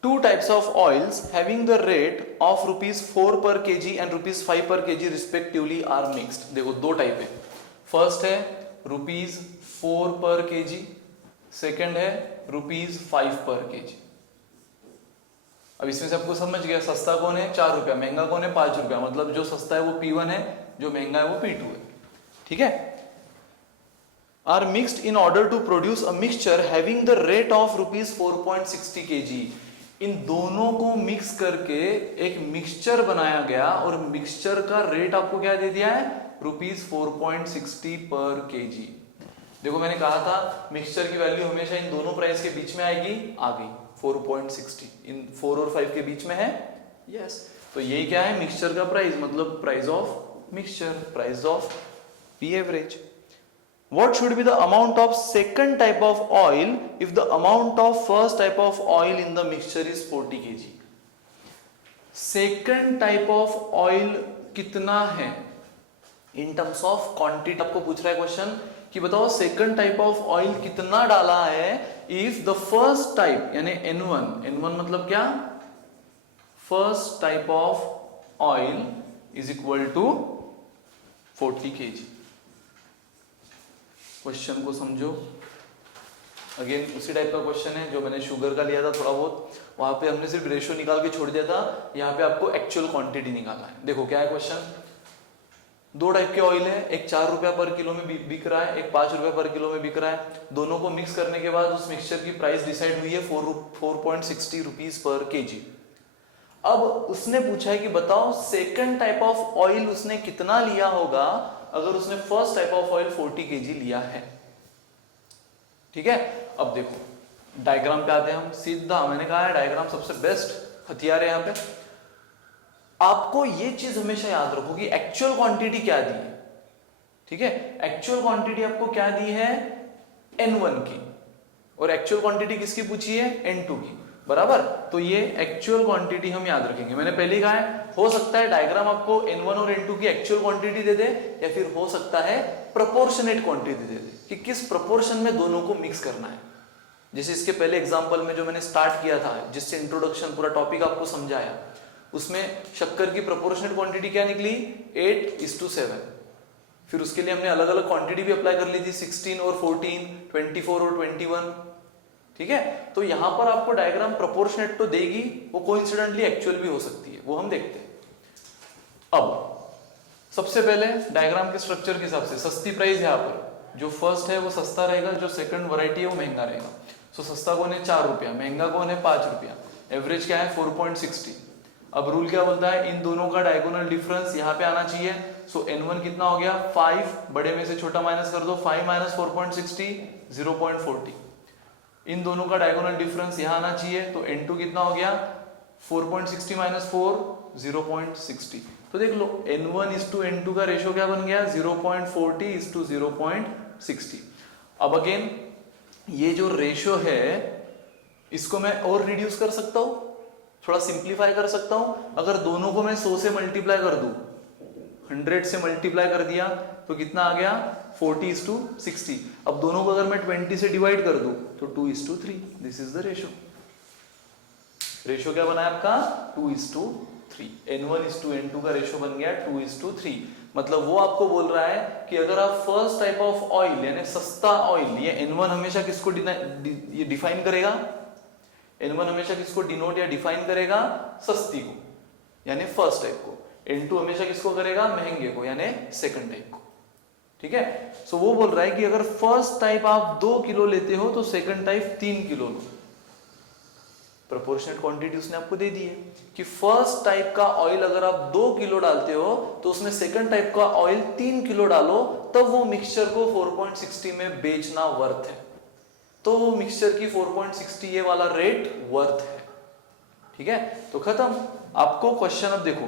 Two types of oils having the rate of ₹4 per kg and ₹5 per kg respectively are mixed। देखो दो टाइप है, फर्स्ट है ₹4 पर kg, सेकंड है ₹5 पर kg। अब इसमें से आपको समझ गया सस्ता कौन है, 4 रुपया, महंगा कौन है, 5 रुपया, मतलब जो सस्ता है वो P1 है, जो महंगा है वो P2 है। ठीक है, are mixed in order to produce a mixture having the rate of ₹4.60 kg। इन दोनों को मिक्स करके एक मिक्सचर बनाया गया और मिक्सचर का रेट आपको क्या दे दिया है, ₹4.60 पर kg। देखो मैंने कहा था मिक्सचर की वैल्यू हमेशा इन दोनों प्राइस के बीच में आएगी, आ गई 4.60, इन 4 और 5 के बीच में है, यस। तो यही क्या है, मिक्सचर का प्राइस, मतलब price of mixture, price of P average. What should be the amount of second type of oil if the amount of first type of oil in the mixture is 40 kg? Second type of oil कितना है in terms of quantity? आपको पूछ रहा है question कि बताओ second type of oil कितना डाला है if the first type यानी N1 मतलब क्या, first type of oil is equal to 40 kg। Question को समझो, अगेन उसी टाइप का क्वेश्चन है जो मैंने शुगर का लिया था थोड़ा बहुत, वहां पे हमने सिर्फ रेशियो निकाल के छोड़ दिया था, यहाँ पे आपको एक्चुअल क्वांटिटी निकालना है। देखो क्या है क्वेश्चन, दो टाइप के ऑयल है, एक 4 रुपया पर किलो में बिक रहा है, एक 5 रुपया पर किलो में बिक रहा है। दोनों को मिक्स करने के बाद उस मिक्सचर की प्राइस डिसाइड हुई है 4.60 रुपीज पर केजी। अब उसने पूछा है कि बताओ सेकंड टाइप ऑफ ऑयल उसने कितना लिया होगा अगर उसने first type of oil 40 KG लिया है। ठीक है, अब देखो डायग्राम पे आते हैं हम सीधा, मैंने कहा है डायग्राम सबसे बेस्ट हथियार है यहाँ पे। आपको ये चीज हमेशा याद रखो कि एक्चुअल क्वांटिटी क्या दी है। ठीक है, एक्चुअल क्वांटिटी आपको क्या दी है, N1 की, और एक्चुअल क्वांटिटी किसकी पूछी है, N2 की, बराबर। तो ये एक्चुअल क्वांटिटी हम याद रखेंगे। मैंने पहले ही कहा है हो सकता है डायग्राम आपको N1 और N2 की एक्चुअल क्वांटिटी दे दे, या फिर हो सकता है प्रोपोर्शनेट क्वांटिटी दे दे कि किस प्रोपोर्शन में दोनों को मिक्स करना है। जैसे इसके पहले एग्जांपल में जो मैंने स्टार्ट किया था, जिससे इंट्रोडक्शन पूरा टॉपिक आपको समझाया, उसमें शक्कर की प्रोपोर्शनेट क्वांटिटी क्या निकली, 8:7। फिर उसके लिए हमने अलग अलग क्वांटिटी भी अप्लाई कर ली थी, 16 और 14, 24 और 21। ठीक है, तो यहां पर आपको डायग्राम प्रोपोर्शनेट तो देगी, वो कोइंसिडेंटली एक्चुअल भी हो सकती है, वो हम देखते हैं। अब सबसे पहले डायग्राम के स्ट्रक्चर के हिसाब से सस्ती प्राइस यहाँ पर, जो फर्स्ट है वो सस्ता रहेगा, जो सेकंड वैरायटी है वो महंगा रहेगा। सो सस्ता कौन है, 4 रुपया, महंगा कौन है, 5 रुपया, एवरेज क्या है 4.60। अब रूल क्या बोलता है, इन दोनों का डायगोनल डिफरेंस यहाँ पे आना चाहिए। सो N1 कितना हो गया 5, बड़े में से छोटा माइनस कर दो, 5 माइनस 4.60 0.40। इन दोनों का डायगोनल डिफरेंस यहाँ आना चाहिए, तो N2 कितना हो गया 4.60 माइनस 4 0.60। तो देख लो N1:N2 का रेशियो क्या बन गया 0.40:0.60। अब अगेन ये जो रेशियो है इसको मैं और रिड्यूस कर सकता हूं, थोड़ा सिंप्लीफाई कर सकता हूं। अगर दोनों को मैं 100 से मल्टीप्लाई कर दूं, 100 से मल्टीप्लाई कर दिया तो कितना आ गया 40:60। अब दोनों को अगर मैं 20 से डिवाइड कर दूं तो 2:3। This is the ratio. Ratio क्या बना है आपका 2:3। 3। N1:N2 का रेशियो बन गया 2:3। मतलब वो आपको बोल रहा है कि अगर आप फर्स्ट टाइप ऑफ ऑयल यानी सस्ता ऑयल, ये N1 हमेशा किसको ये डिफाइन करेगा, N1 हमेशा किसको डिनोट या डिफाइन करेगा, सस्ती को यानी फर्स्ट टाइप को। N2 हमेशा किसको करेगा, महंगे को यानी सेकंड टाइप को। ठीक है, सो वो बोल रहा है कि अगर फर्स्ट टाइप आप 2 किलो लेते हो तो सेकंड टाइप 3 किलो लो। प्रोपोर्शनेट क्वांटिटी उसने आपको दे दी है कि फर्स्ट टाइप का ऑयल अगर आप 2 किलो डालते हो तो उसमें सेकंड टाइप का ऑयल 3 किलो डालो, तब वो मिक्सचर को 4.60 में बेचना वर्थ है। तो वो मिक्सचर की 4.60 ये वाला रेट वर्थ है। ठीक है, तो खत्म। आपको क्वेश्चन अब देखो,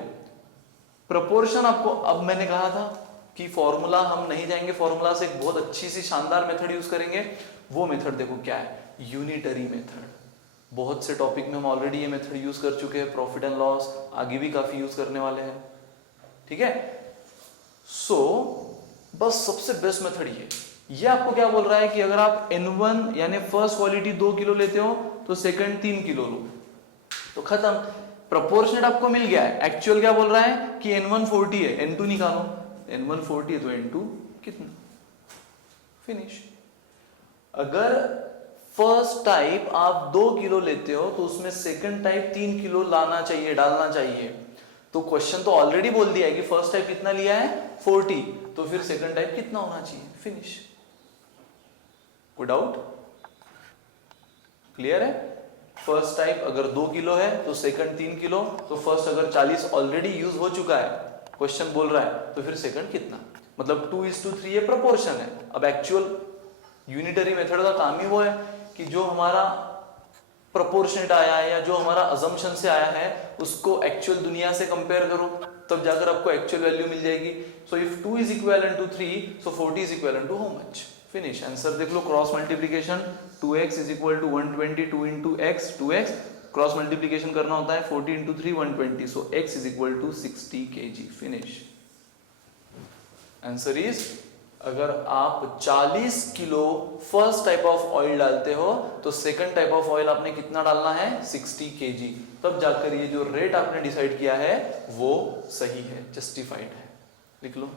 प्रोपोर्शन आपको, अब मैंने कहा था कि फॉर्मूला हम नहीं जाएंगे, फॉर्मूला से एक बहुत अच्छी सी शानदार मेथड यूज करेंगे। वो मेथड देखो क्या है, यूनिटरी मेथड। बहुत से टॉपिक में हम ऑलरेडी ये मेथड यूज कर चुके हैं, प्रॉफिट एंड लॉस, आगे भी काफी यूज करने वाले हैं। ठीक है, सो बस सबसे बेस्ट मेथड ये आपको क्या बोल रहा है कि अगर आप N1 यानी फर्स्ट क्वालिटी 2 किलो लेते हो तो सेकंड 3 किलो लो, तो खत्म। प्रोपोर्शनेट आपको मिल गया है। एक्चुअल क्या बोल रहा है कि N1 40 है, N2 निकालो। N1 40 है तो N2 कितना, फिनिश। अगर फर्स्ट टाइप आप 2 किलो लेते हो तो उसमें सेकंड टाइप 3 किलो लाना चाहिए, डालना चाहिए। तो क्वेश्चन तो ऑलरेडी बोल दिया है कि फर्स्ट टाइप कितना लिया है, 40, तो फिर सेकंड टाइप कितना होना चाहिए, फिनिश। कोई डाउट, क्लियर है? फर्स्ट टाइप अगर 2 किलो है तो सेकंड 3 किलो, तो फर्स्ट अगर 40 ऑलरेडी यूज हो चुका है, क्वेश्चन बोल रहा है, तो फिर सेकंड कितना, मतलब 2:3 ये प्रोपोर्शन है। अब एक्चुअल यूनिटरी मेथड का काम ही वो है कि जो हमारा प्रोपोर्शनेट आया है या जो हमारा अजम्पशन से आया है उसको एक्चुअल दुनिया से कंपेयर करो, तब जाकर आपको एक्चुअल वैल्यू मिल जाएगी। So if 2 is equivalent to 3, so 40 is equivalent to how much? Finish. Answer देख लो, cross multiplication 2x is equal to 120, 2 into x 2x, cross multiplication करना होता है 40 into 3 120, so x is equal to 60 kg, finish. Answer is, अगर आप 40 kilo first type of oil डालते हो तो सेकंड टाइप ऑफ ऑयल आपने कितना डालना है, 60 kg, तब जाकर ये जो रेट आपने डिसाइड किया है वो सही है, जस्टिफाइड है। लिख लो।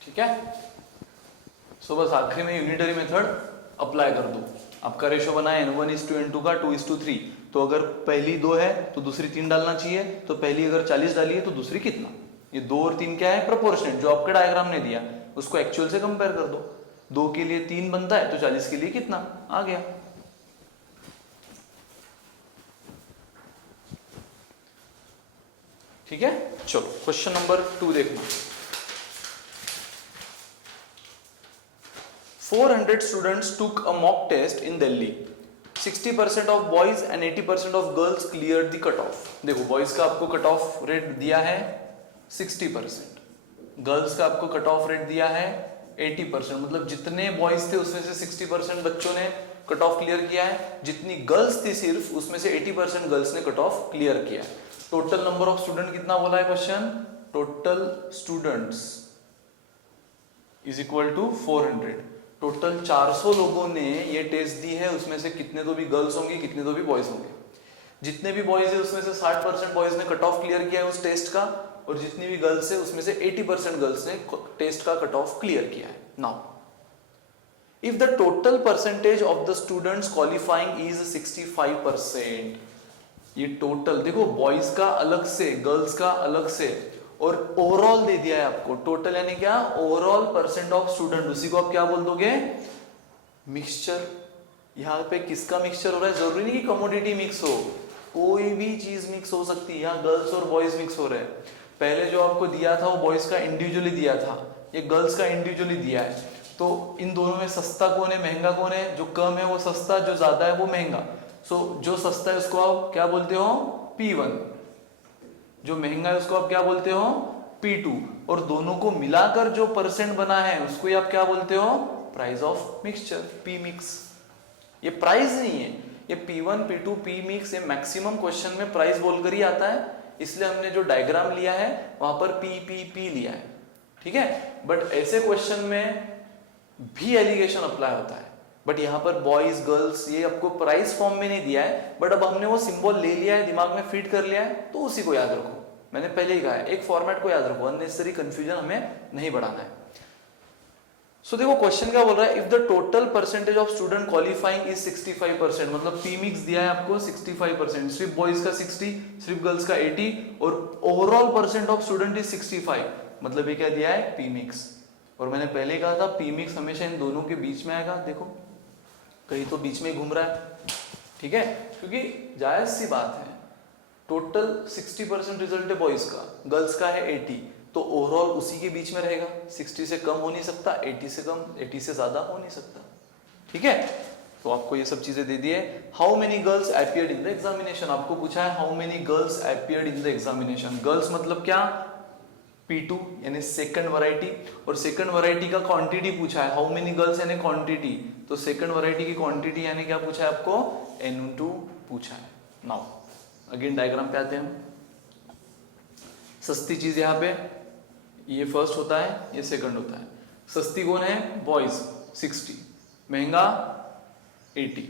ठीक है, सो बस आखिरी में यूनिटरी मेथड अप्लाई कर दो। आपका रेशो बना है N1:N2 का 2:3, तो अगर पहली 2 है तो दूसरी 3 डालना चाहिए, तो पहली अगर 40 डाली है तो दूसरी कितना, ये 2 और 3 क्या है, प्रोपोर्शनेट, जो आपके डायग्राम ने दिया उसको एक्चुअल से कंपेयर कर दो। 2 के लिए 3 बनता है तो 40 के लिए कितना आ गया। ठीक है, चलो क्वेश्चन नंबर 2 देखना। 400 students took a mock test in Delhi. 60% of boys and 80% of girls cleared the cutoff. देखो, बॉयज का आपको कट ऑफ रेट दिया है 60%, गर्ल्स का आपको कट ऑफ रेट दिया है 80%, मतलब जितने बॉयज थे उसमें से 60% बच्चों ने कट ऑफ क्लियर किया है, जितनी गर्ल्स थी सिर्फ उसमें से 80% गर्ल्स ने कट ऑफ क्लियर किया है। टोटल नंबर ऑफ स्टूडेंट कितना बोला है question, total students is equal to 400। Total 400 लोगों ने ये टेस्ट दी है, उसमें से कितने तो भी गर्ल्स होंगी, कितने तो भी बॉयज होंगे। जितने भी बॉयज है उसमें से 60% बॉयज ने कट ऑफ क्लियर किया है उस टेस्ट का, और जितनी भी गर्ल्स है उसमें से 80% गर्ल्स ने टेस्ट का कट ऑफ क्लियर किया है। Now if the total percentage of the students qualifying is 65%, ये टोटल देखो, बॉयज का अलग से, गर्ल्स का अलग से, और ओवरऑल दे दिया है आपको। टोटल यानी क्या, ओवरऑल परसेंट ऑफ स्टूडेंट, उसी को आप क्या बोल दोगे, मिक्सचर। यहाँ पे किसका मिक्सचर हो रहा है, जरूरी नहीं कि कमोडिटी मिक्स हो, कोई भी चीज मिक्स हो सकती है। यहाँ गर्ल्स और बॉयज मिक्स हो रहे हैं। पहले जो आपको दिया था वो बॉयज का इंडिविजुअली दिया था, ये गर्ल्स का इंडिविजुअली दिया है। तो इन दोनों में सस्ता कौन है, महंगा कौन है, जो कम है वो सस्ता, जो ज्यादा है वो महंगा। सो जो सस्ता है उसको आप क्या बोलते हो, P1, जो महंगा है उसको आप क्या बोलते हो, P2, और दोनों को मिलाकर जो परसेंट बना है उसको आप क्या बोलते हो, price of mixture, P mix. ये प्राइस नहीं है, ये P1 P2 P मिक्स, ये मैक्सिमम क्वेश्चन में प्राइस बोलकर ही आता है, इसलिए हमने जो डायग्राम लिया है वहां पर P लिया है, ठीक है। बट ऐसे क्वेश्चन में भी एलिगेशन अप्लाई होता है, बट यहाँ पर बॉयज गर्ल्स ये आपको प्राइस फॉर्म में नहीं दिया है, बट अब हमने वो सिंबल ले लिया है, दिमाग में फिट कर लिया है, तो उसी को याद रखो। मैंने पहले ही कहा है, एक फॉर्मेट को याद रखो, अननेसेसरी कंफ्यूजन हमें नहीं बढ़ाना है। सो देखो क्वेश्चन क्या बोल रहा है, if the total percentage of student qualifying is 65%, मतलब पी मिक्स दिया है आपको 65%, सिर्फ बॉयज का 60, सिर्फ गर्ल्स का 80, और overall percent of student is 65, मतलब ये क्या दिया है, पी मिक्स। और मैंने पहले कहा था पी मिक्स हमेशा इन दोनों के बीच में आएगा, देखो कहीं तो बीच में ही घूम रहा है, ठीक है, क्योंकि जायज सी बात है, टोटल 60% रिजल्ट है बॉयज का, गर्ल्स का है 80, तो ओवरऑल उसी के बीच में रहेगा, 60 से कम हो नहीं सकता, 80 से कम, 80 से ज्यादा हो नहीं सकता, ठीक है। तो आपको ये सब चीजें दे दी है। How many girls appeared in the examination, आपको पूछा है how many girls appeared in the examination. Girls मतलब क्या, P2 यानी सेकंड वैरायटी, और सेकंड वैरायटी का क्वांटिटी पूछा है, हाउ मेनी गर्ल्स यानी क्वांटिटी, तो सेकंड वैरायटी की क्वांटिटी यानी क्या पूछा है आपको, N2 पूछा है। नाउ अगेन डायग्राम पे आते हैं। सस्ती चीज यहाँ पे ये फर्स्ट होता है, ये सेकंड होता है। सस्ती कौन है, बॉयज 60, महंगा 80,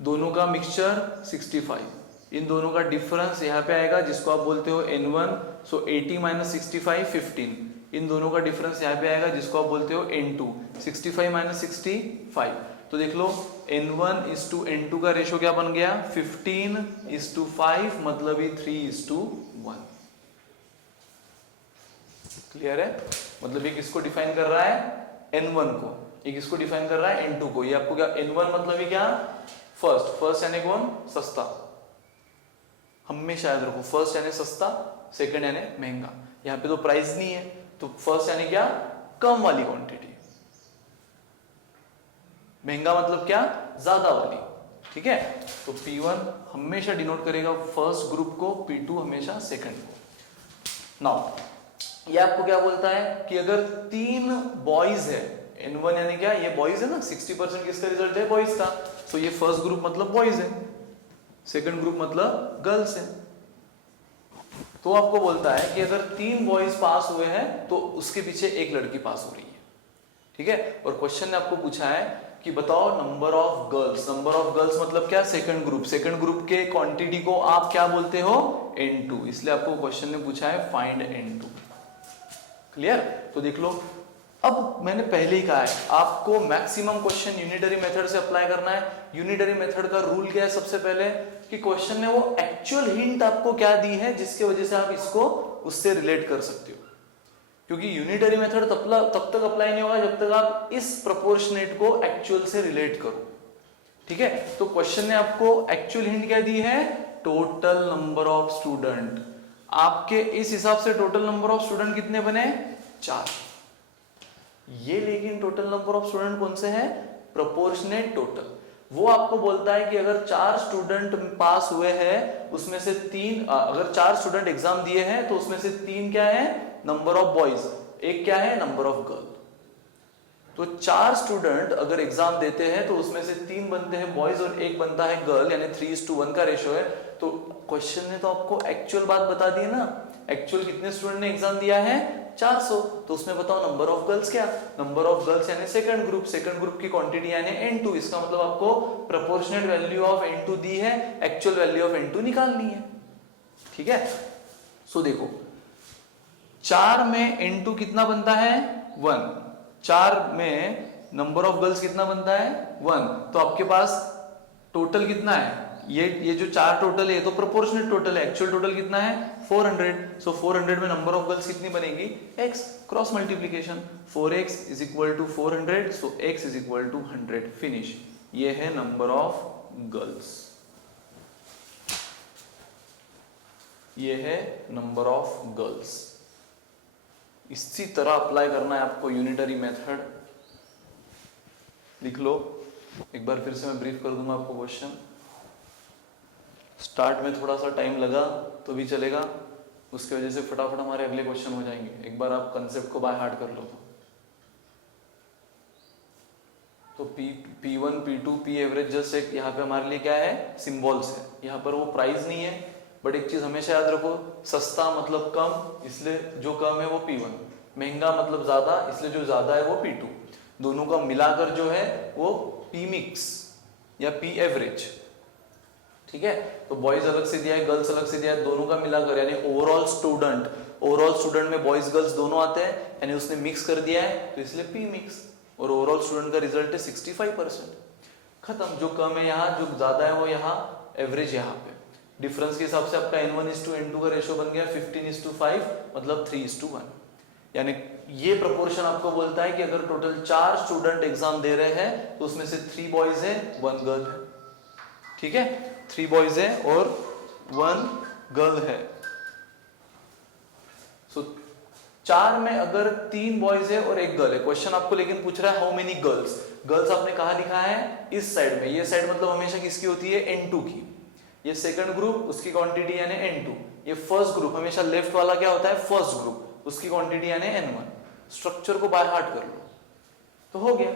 दोनों का मिक्सचर 65, इन दोनों का डिफरेंस यहाँ पे आएगा जिसको आप बोलते हो N1, सो 80 माइनस 65 15, इन दोनों का डिफरेंस यहाँ पे आएगा जिसको आप बोलते हो N2, 65 माइनस 65, तो देख लो N1 इज टू N2 का रेशो क्या बन गया, 15:5, मतलब ही 3:1। क्लियर है, मतलब ये किसको डिफाइन कर रहा है, N1 को, ये किसको डिफाइन कर रहा है, N2 को। ये आपको क्या, N1 मतलब ये क्या, फर्स्ट यानी कौन, सस्ता, हमेशा याद रखो, फर्स्ट यानी सस्ता, सेकंड यानी महंगा। यहाँ पे तो प्राइस नहीं है, तो फर्स्ट यानी क्या, कम वाली क्वांटिटी, महंगा मतलब क्या, ज्यादा वाली, ठीक है। तो P1 हमेशा डिनोट करेगा फर्स्ट ग्रुप को, P2 हमेशा सेकंड को। नाउ ये आपको क्या बोलता है कि अगर 3 बॉयज है, N1 यानी क्या, ये बॉयज है ना, 60% किसका रिजल्ट है, बॉयज का, तो ये फर्स्ट ग्रुप मतलब बॉयज है, सेकंड ग्रुप मतलब गर्ल्स है। तो आपको बोलता है कि अगर 3 बॉयज पास हुए हैं तो उसके पीछे एक लड़की पास हो रही है, ठीक है। और क्वेश्चन ने आपको पूछा है कि बताओ number of girls, number of girls मतलब क्या, सेकंड ग्रुप के क्वांटिटी को आप क्या बोलते हो, N2, इसलिए आपको क्वेश्चन ने पूछा है फाइंड N2। क्लियर, तो देख लो, अब मैंने पहले ही कहा है आपको मैक्सिमम क्वेश्चन यूनिटरी मेथड से अप्लाई करना है। यूनिटरी मेथड का रूल क्या है, सबसे पहले कि क्वेश्चन ने वो एक्चुअल हिंट आपको क्या दी है जिसके वजह से आप इसको उससे रिलेट कर सकते हो, क्योंकि यूनिटरी मेथड तब तक अप्लाई नहीं होगा जब तक आप इस प्रोपोर्शनेट को एक्चुअल से रिलेट करो, ठीक है। तो क्वेश्चन ने आपको एक्चुअल हिंट क्या दी है, टोटल नंबर ऑफ स्टूडेंट। आपके इस हिसाब से टोटल नंबर ऑफ स्टूडेंट कितने बने, 4। ये लेकिन टोटल नंबर ऑफ स्टूडेंट कौन से हैं, प्रोपोर्शनेट टोटल। वो आपको बोलता है कि अगर 4 स्टूडेंट पास हुए हैं उसमें से 3, अगर 4 स्टूडेंट एग्जाम दिए हैं तो उसमें से 3 क्या है, नंबर ऑफ बॉयज, एक क्या है, नंबर ऑफ गर्ल। तो 4 स्टूडेंट अगर एग्जाम देते हैं तो उसमें से 3 बनते हैं बॉयज और 1 बनता है गर्ल, यानी 3:1 का रेशो है। तो क्वेश्चन ने तो आपको एक्चुअल बात बता दी है ना, एक्चुअल कितने स्टूडेंट ने एग्जाम दिया है, 400, तो उसमें बताओ नंबर ऑफ गर्ल्स क्या, नंबर ऑफ गर्ल्स यानी सेकंड ग्रुप की क्वांटिटी यानी N2, इसका मतलब आपको प्रोपोर्शनेट वैल्यू ऑफ N2 दी है, एक्चुअल वैल्यू ऑफ N2 निकालनी है, ठीक है। सो देखो 4 में N2 कितना बनता है, 1, 4 में नंबर ऑफ गर्ल्स कितना बनता है, 1, तो आपके पास टोटल कितना है, ये जो 4 टोटल है ये तो प्रोपोर्शनेट टोटल है, एक्चुअल टोटल कितना है 400, सो 400 में नंबर ऑफ गर्ल्स कितनी बनेगी, x, cross multiplication, 4x is equal to 400, so x is equal to 100, finish. ये है नंबर ऑफ गर्ल्स, ये है नंबर ऑफ गर्ल्स। इसी तरह अप्लाई करना है आपको यूनिटरी मेथड। लिख लो, एक बार फिर से मैं ब्रीफ कर दूंगा आपको क्वेश्चन। स्टार्ट में थोड़ा सा टाइम लगा तो भी चलेगा, उसकी वजह से फटाफट हमारे अगले क्वेश्चन हो जाएंगे। एक बार आप कंसेप्ट को बाय हार्ट कर लो तो P1, P2, P average just एक यहाँ पे हमारे लिए क्या है, सिंबल्स है। यहाँ पर वो प्राइस नहीं है, बट एक चीज हमेशा याद रखो, सस्ता मतलब कम, इसलिए जो कम है वो P1, महंगा मतलब ज्यादा, इसलिए जो ज्यादा है वो P2। दोनों का मिलाकर जो है वो P मिक्स या P एवरेज, ठीक है। तो बॉयज अलग से दिया है, गर्ल्स अलग से दिया है, दोनों का मिलाकर यानी ओवरऑल स्टूडेंट में बॉयज गर्ल्स दोनों आते हैं, यानी उसने मिक्स कर दिया है तो इसलिए P मिक्स, और ओवरऑल स्टूडेंट का रिजल्ट है 65%। खत्म। जो कम है यहाँ, जो ज्यादा है वो यहाँ, एवरेज यहाँ पे। डिफरेंस के हिसाब से आपका N1:N2 का रेशियो बन गया 15:5, मतलब 3:1। यानी ये प्रोपोर्शन आपको बोलता है कि अगर टोटल 4 स्टूडेंट एग्जाम दे रहे हैं तो उसमें से 3 बॉयज है 1 गर्ल है, ठीक है। 3 बॉयज है और 1 गर्ल है। सो 4 में अगर 3 बॉयज है और 1 गर्ल है, क्वेश्चन आपको लेकिन पूछ रहा है हाउ मेनी गर्ल्स। गर्ल्स आपने कहा लिखा है इस साइड में, ये साइड मतलब हमेशा किसकी होती है, N2 की। ये सेकंड ग्रुप, उसकी क्वांटिटी यानी N2। ये फर्स्ट ग्रुप, हमेशा लेफ्ट वाला क्या होता है, फर्स्ट ग्रुप, उसकी क्वांटिटी यानी N1। स्ट्रक्चर को बाय हार्ट कर लो तो हो गया।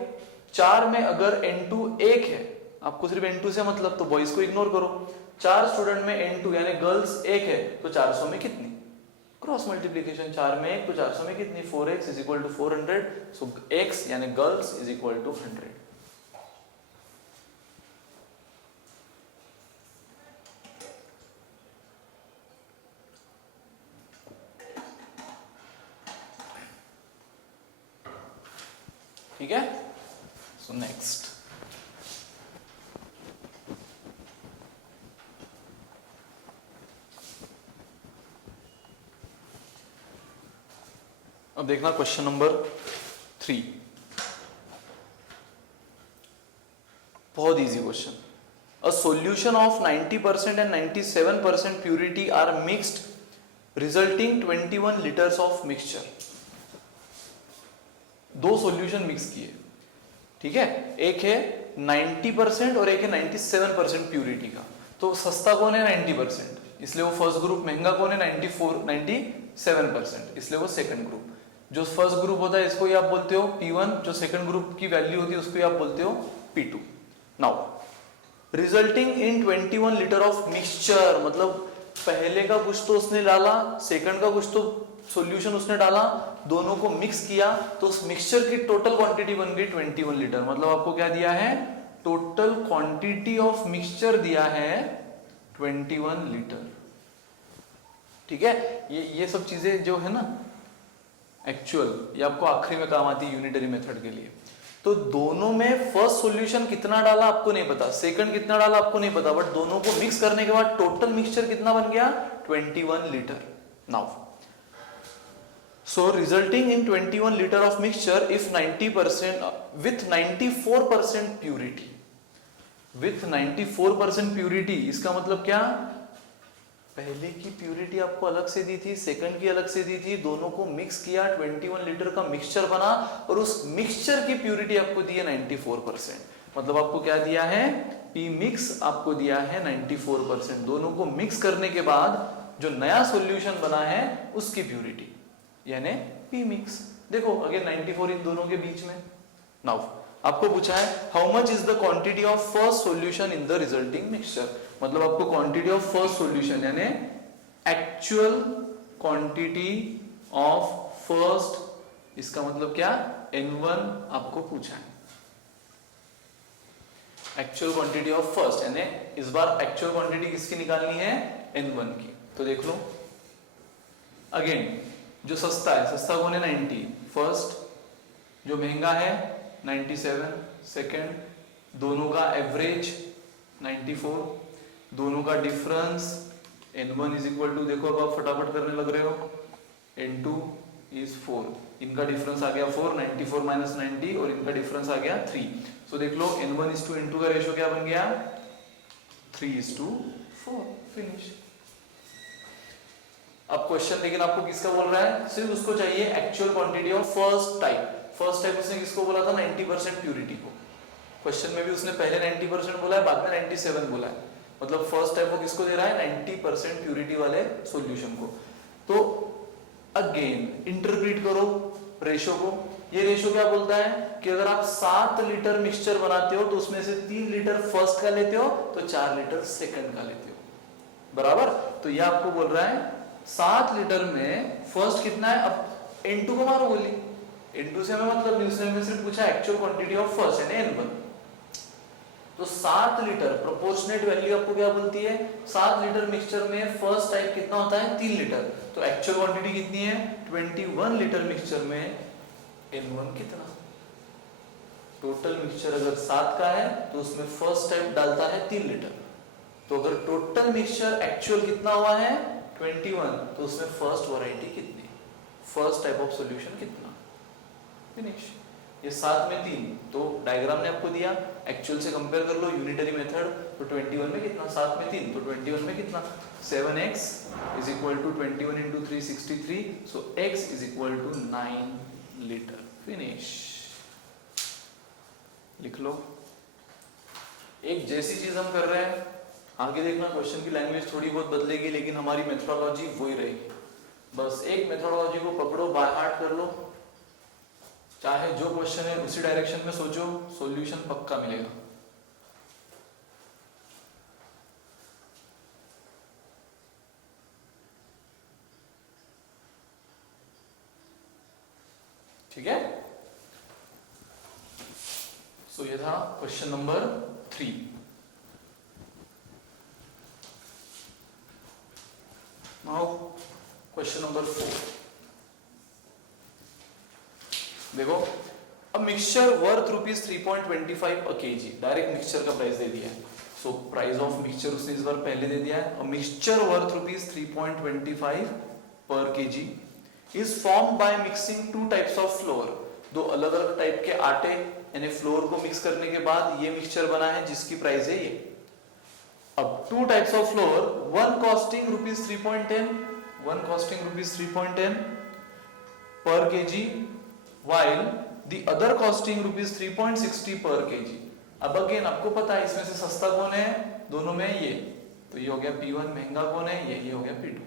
4 में अगर N2 1 है, आपको सिर्फ N2 से मतलब, तो बॉयज को इग्नोर करो। 4 स्टूडेंट में N2 यानी गर्ल्स 1 है, तो 400 में कितनी, क्रॉस मल्टीप्लीकेशन, 4 में 1 तो 400 में कितनी, 4x is equal to 400। So x यानी गर्ल्स इज इक्वल टू 100। ठीक है। सो नेक्स्ट, अब देखना क्वेश्चन नंबर 3, बहुत easy question. A solution of 90% and 97% purity are mixed resulting 21 litres of mixture. 2 solution mix किए, ठीक है। एक है 90% और एक है 97% प्यूरिटी का। तो सस्ता कौन है, 90%, इसलिए वो फर्स्ट ग्रुप। महंगा कौन है, 97%, इसलिए वो सेकंड ग्रुप। जो फर्स्ट ग्रुप होता है इसको ही आप बोलते हो P1, जो सेकंड ग्रुप की वैल्यू होती है उसको ही आप बोलते हो P2। Now resulting in 21 litre of mixture, मतलब पहले का कुछ तो उसने डाला, सेकंड का कुछ तो सॉल्यूशन उसने डाला, दोनों को मिक्स किया, तो उस मिक्सचर की टोटल क्वांटिटी बन गई 21 लीटर। मतलब आपको क्या दिया है, टोटल क्वांटिटी ऑफ मिक्सचर दिया है 21 लीटर, ठीक है। ये सब चीजें जो है ना एक्चुअल, ये आपको आखिरी में काम आती है यूनिटरी मेथड के लिए। तो दोनों में फर्स्ट सॉल्यूशन कितना डाला आपको नहीं पता, सेकंड कितना डाला आपको नहीं पता, बट दोनों को मिक्स करने के बाद टोटल मिक्सचर कितना बन गया, 21 litre. Now so resulting in 21 liter of mixture if 90% with 94% purity, with 94% purity, इसका मतलब क्या, पहले की प्यूरिटी आपको अलग से दी थी, सेकंड की अलग से दी थी, दोनों को मिक्स किया, 21 लीटर का मिक्सचर बना, और उस मिक्सचर की प्यूरिटी आपको दी है 94%। मतलब आपको क्या दिया है, पी मिक्स आपको दिया है 94%। दोनों को मिक्स करने के बाद जो नया सॉल्यूशन बना है उसकी प्यूरिटी यानी पी मिक्स। देखो अगेन 94 इन दोनों के बीच में। नाउ आपको पूछा है how much is the quantity of first solution in the resulting mixture. मतलब आपको क्वांटिटी ऑफ फर्स्ट सॉल्यूशन यानी एक्चुअल क्वांटिटी ऑफ फर्स्ट, इसका मतलब क्या, N1 आपको पूछा है। एक्चुअल क्वांटिटी ऑफ फर्स्ट यानी इस बार एक्चुअल क्वांटिटी किसकी निकालनी है, N1 की। तो देख लो अगेन, जो सस्ता है, सस्ता कौन है 90, फर्स्ट। जो महंगा है 97, सेकंड। दोनों का एवरेज 94, दोनों का difference N1 is equal to, देखो अब आप फटाफट करने लग रहे हो, N2 इज 4, इनका डिफरेंस आ गया 4, 94 माइनस 90, और इनका डिफरेंस आ गया 3। सो देख लो N1:N2 का रेशियो क्या बन गया, 3:4, फिनिश। अब क्वेश्चन लेकिन आपको किसका बोल रहा है, सिर्फ उसको चाहिए actual quantity of first type. First type उसने किसको बोला था, 90% प्यूरिटी को। क्वेश्चन में भी उसने पहले 90% बोला है, बाद में 97 बोला है, मतलब फर्स्ट टाइप वो किसको दे रहा है, 90% प्यूरिटी वाले सॉल्यूशन को। तो अगेन इंटरप्रीट करो रेशो को। ये रेशो क्या बोलता है कि अगर आप 7 लीटर मिक्सचर बनाते हो तो उसमें से 3 लीटर फर्स्ट का लेते हो तो 4 लीटर सेकंड का लेते हो, बराबर। तो ये आपको बोल रहा है 7 लीटर में फर्स्ट कितना है, अब N2 को मारो गोली, N2 से हमें मतलब नहीं, उसने हमें सिर्फ पूछा एक्चुअल क्वांटिटी ऑफ फर्स्ट यानी N1। तो 7 लीटर प्रोपोर्शनेट वैल्यू आपको क्या बोलती है, 7 लीटर मिक्सचर में फर्स्ट टाइप कितना होता है, 3 लीटर। तो एक्चुअल क्वांटिटी कितनी है, 21 लीटर मिक्सचर में N1 कितना। टोटल मिक्सचर अगर 7 का है तो उसमें फर्स्ट टाइप डालता है 3 लीटर। तो अगर टोटल मिक्सचर एक्चुअल कितना हुआ है 21, तो उसमें फर्स्ट वैरायटी कितनी, फर्स्ट टाइप ऑफ सॉल्यूशन कितना, फिनिश। ये 7 में 3, तो डायग्राम ने आपको दिया, एक्चुअल से कंपेयर कर लो यूनिटरी मेथड। तो 21 में कितना, 7 में 3, तो 21 में कितना 7x is equal to 21 into 3 63, so x is equal to 9 litre, finish. लिख लो। एक जैसी चीज हम कर रहे हैं, आगे देखना क्वेश्चन की लैंग्वेज थोड़ी बहुत बदलेगी लेकिन हमारी मेथोडोलॉजी वही रहेगी। बस एक मेथोडोलॉजी को पकड़ो, बाय हार्ट कर लो, चाहे जो क्वेश्चन है उसी डायरेक्शन में सोचो, सॉल्यूशन पक्का मिलेगा। ठीक है, सो ये था question number 3। Now question number 4। देखो, अब मिक्सचर वर्थ रुपीज 3.25 अ केजी, डायरेक्ट मिक्सचर का प्राइस दे दिया है। सो प्राइस ऑफ मिक्सचर उसने इस बार पहले दे दिया है। मिक्सचर वर्थ रुपीज 3.25 पर KG is form by mixing 2 types of floor. दो अलग अलग टाइप के आटे यानी फ्लोर को मिक्स करने के बाद ये मिक्सचर बना है जिसकी प्राइस है ये। अब 2 types of floor, one costing rupees 3.10, one costing rupees 3.10 पर KG, while the other costing rupees 3.60 per kg। अब अगेन आपको पता है इसमें से सस्ता कौन है, दोनों में ये, तो ये हो गया P1, महंगा कौन है ये हो गया P2,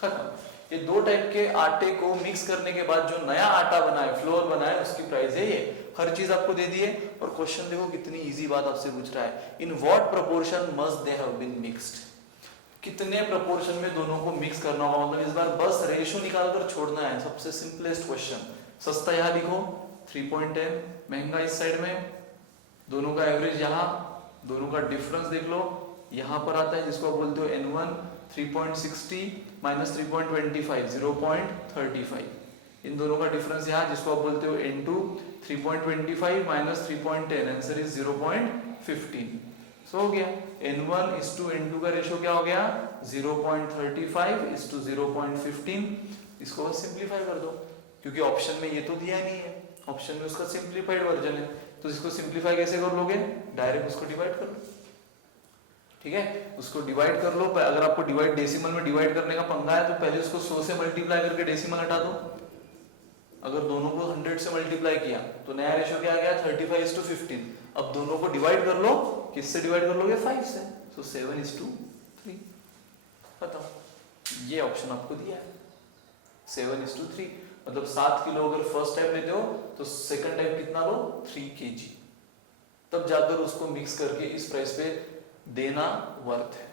खत्म। ये 2 टाइप के आटे को मिक्स करने के बाद जो नया आटा बना है, फ्लोर बना है, उसकी प्राइस है ये। हर चीज आपको दे दी है। और क्वेश्चन देखो कितनी इजी बात आपसे पूछ रहा है, in what proportion must they have been mixed, कितने प्रोपोर्शन में दोनों को मिक्स करना होगा। मतलब इस बार बस रेशियो निकाल कर छोड़ना है, सबसे सिंपलेस्ट क्वेश्चन। सस्ता यहाँ लिखो 3.10, महंगा इस साइड में, दोनों का एवरेज यहाँ, दोनों का डिफरेंस देख लो, यहाँ पर आता है जिसको आप बोलते हो N1 3.60 माइनस 3.25 0.35, इन दोनों का डिफरेंस यहाँ जिसको आप बोलते हो N2 3.25 माइनस 3.10, आंसर इज 0.15। सो हो गया N1 इज टू N2 का रेशियो क्या हो गया 0.35 इज टू 0.15। इसको बस सिंप्लीफाई कर दो, क्योंकि ऑप्शन में ये तो दिया नहीं है, ऑप्शन में उसका सिंप्लीफाइड वर्जन है। तो इसको सिंप्लीफाई कैसे कर लोगे, डायरेक्ट उसको डिवाइड कर लो, ठीक है। उसको डिवाइड कर लो, अगर आपको डिवाइड डेसिमल में डिवाइड करने का पंगा है तो पहले उसको 100 से मल्टीप्लाई करके डेसिमल हटा दो। अगर दोनों को 100 से मल्टीप्लाई किया तो नया रेशियो क्या आ गया 35:15। अब दोनों को डिवाइड कर लो, किससे डिवाइड कर लोगे 5 से, सो 7:3, खत्म। ये ऑप्शन आपको दिया है 7:3, मतलब 7 किलो अगर फर्स्ट टाइम लेते हो तो सेकंड टाइम कितना लो 3 kg, तब जाकर उसको मिक्स करके इस प्राइस पे देना वर्थ है।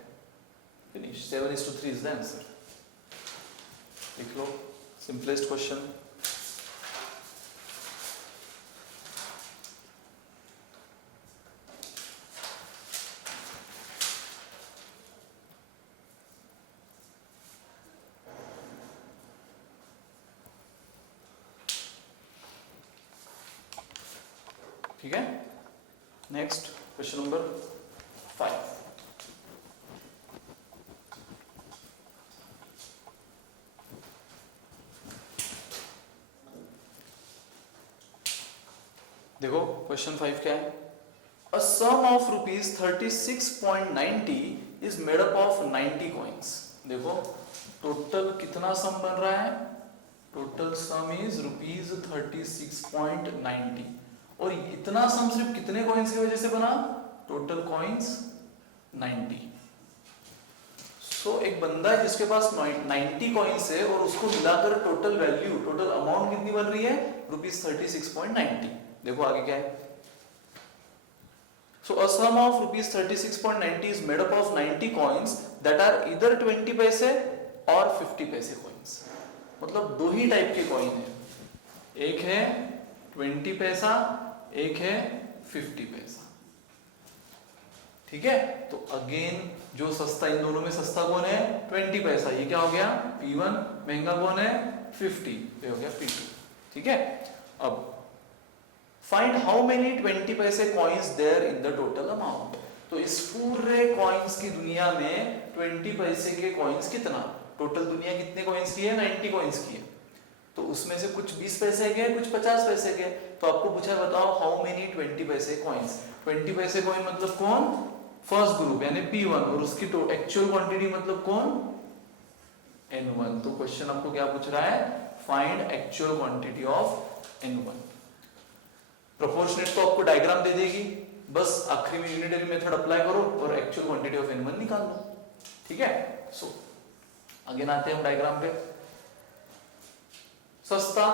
Finish, 7:3 is the answer. लिख लो, सिंपलेस्ट क्वेश्चन। ठीक है, नेक्स्ट क्वेश्चन नंबर 5। देखो क्वेश्चन 5 क्या है, a sum of rupees 36.90 is made up of 90 coins. देखो टोटल कितना सम बन रहा है, टोटल सम इज रुपीज 36.90, और इतना सम सिर्फ कितने कॉइन्स की वजह से बना, टोटल कॉइन्स 90। सो एक बंदा है जिसके पास 90 कॉइन्स है और उसको मिलाकर टोटल वैल्यू, टोटल अमाउंट कितनी बन रही है, ₹36.90। देखो आगे क्या है। So a sum of ₹36.90 is made up of 90 coins that are either 20 पैसे और 50 पैसे coins। मतलब दो ही टाइप के कॉइन है, एक है 20 पैसा, एक है 50 पैसा। ठीक है, तो अगेन जो सस्ता, इन दोनों में सस्ता कौन है, 20 पैसा, ये क्या हो गया P1, महंगा कौन है 50, ये हो गया P2। ठीक है, अब फाइंड हाउ मेनी 20 पैसे coins there in the total amount. तो इस पूरे कॉइन्स की दुनिया में 20 पैसे के कॉइन्स कितना, टोटल दुनिया कितने कॉइन्स की है, 90 कॉइन्स की है। तो उसमें से कुछ 20 पैसे के, कुछ 50 पैसे के। तो आपको पूछा है बताओ हाउ मेनी 20 पैसे कॉइन्स। 20 पैसे कॉइन मतलब कौन, फर्स्ट ग्रुप यानी P1, और उसकी एक्चुअल क्वांटिटी मतलब कौन, N1। तो क्वेश्चन आपको क्या पूछ रहा है, find actual quantity of N1। Proportionate तो आपको डायग्राम दे देगी, बस आखिरी में यूनिटरी मेथड अप्लाई करो और एक्चुअल क्वांटिटी ऑफ N1 निकाल लो। ठीक है, सो अगेन आते हैं हम डायग्राम पे। सस्ता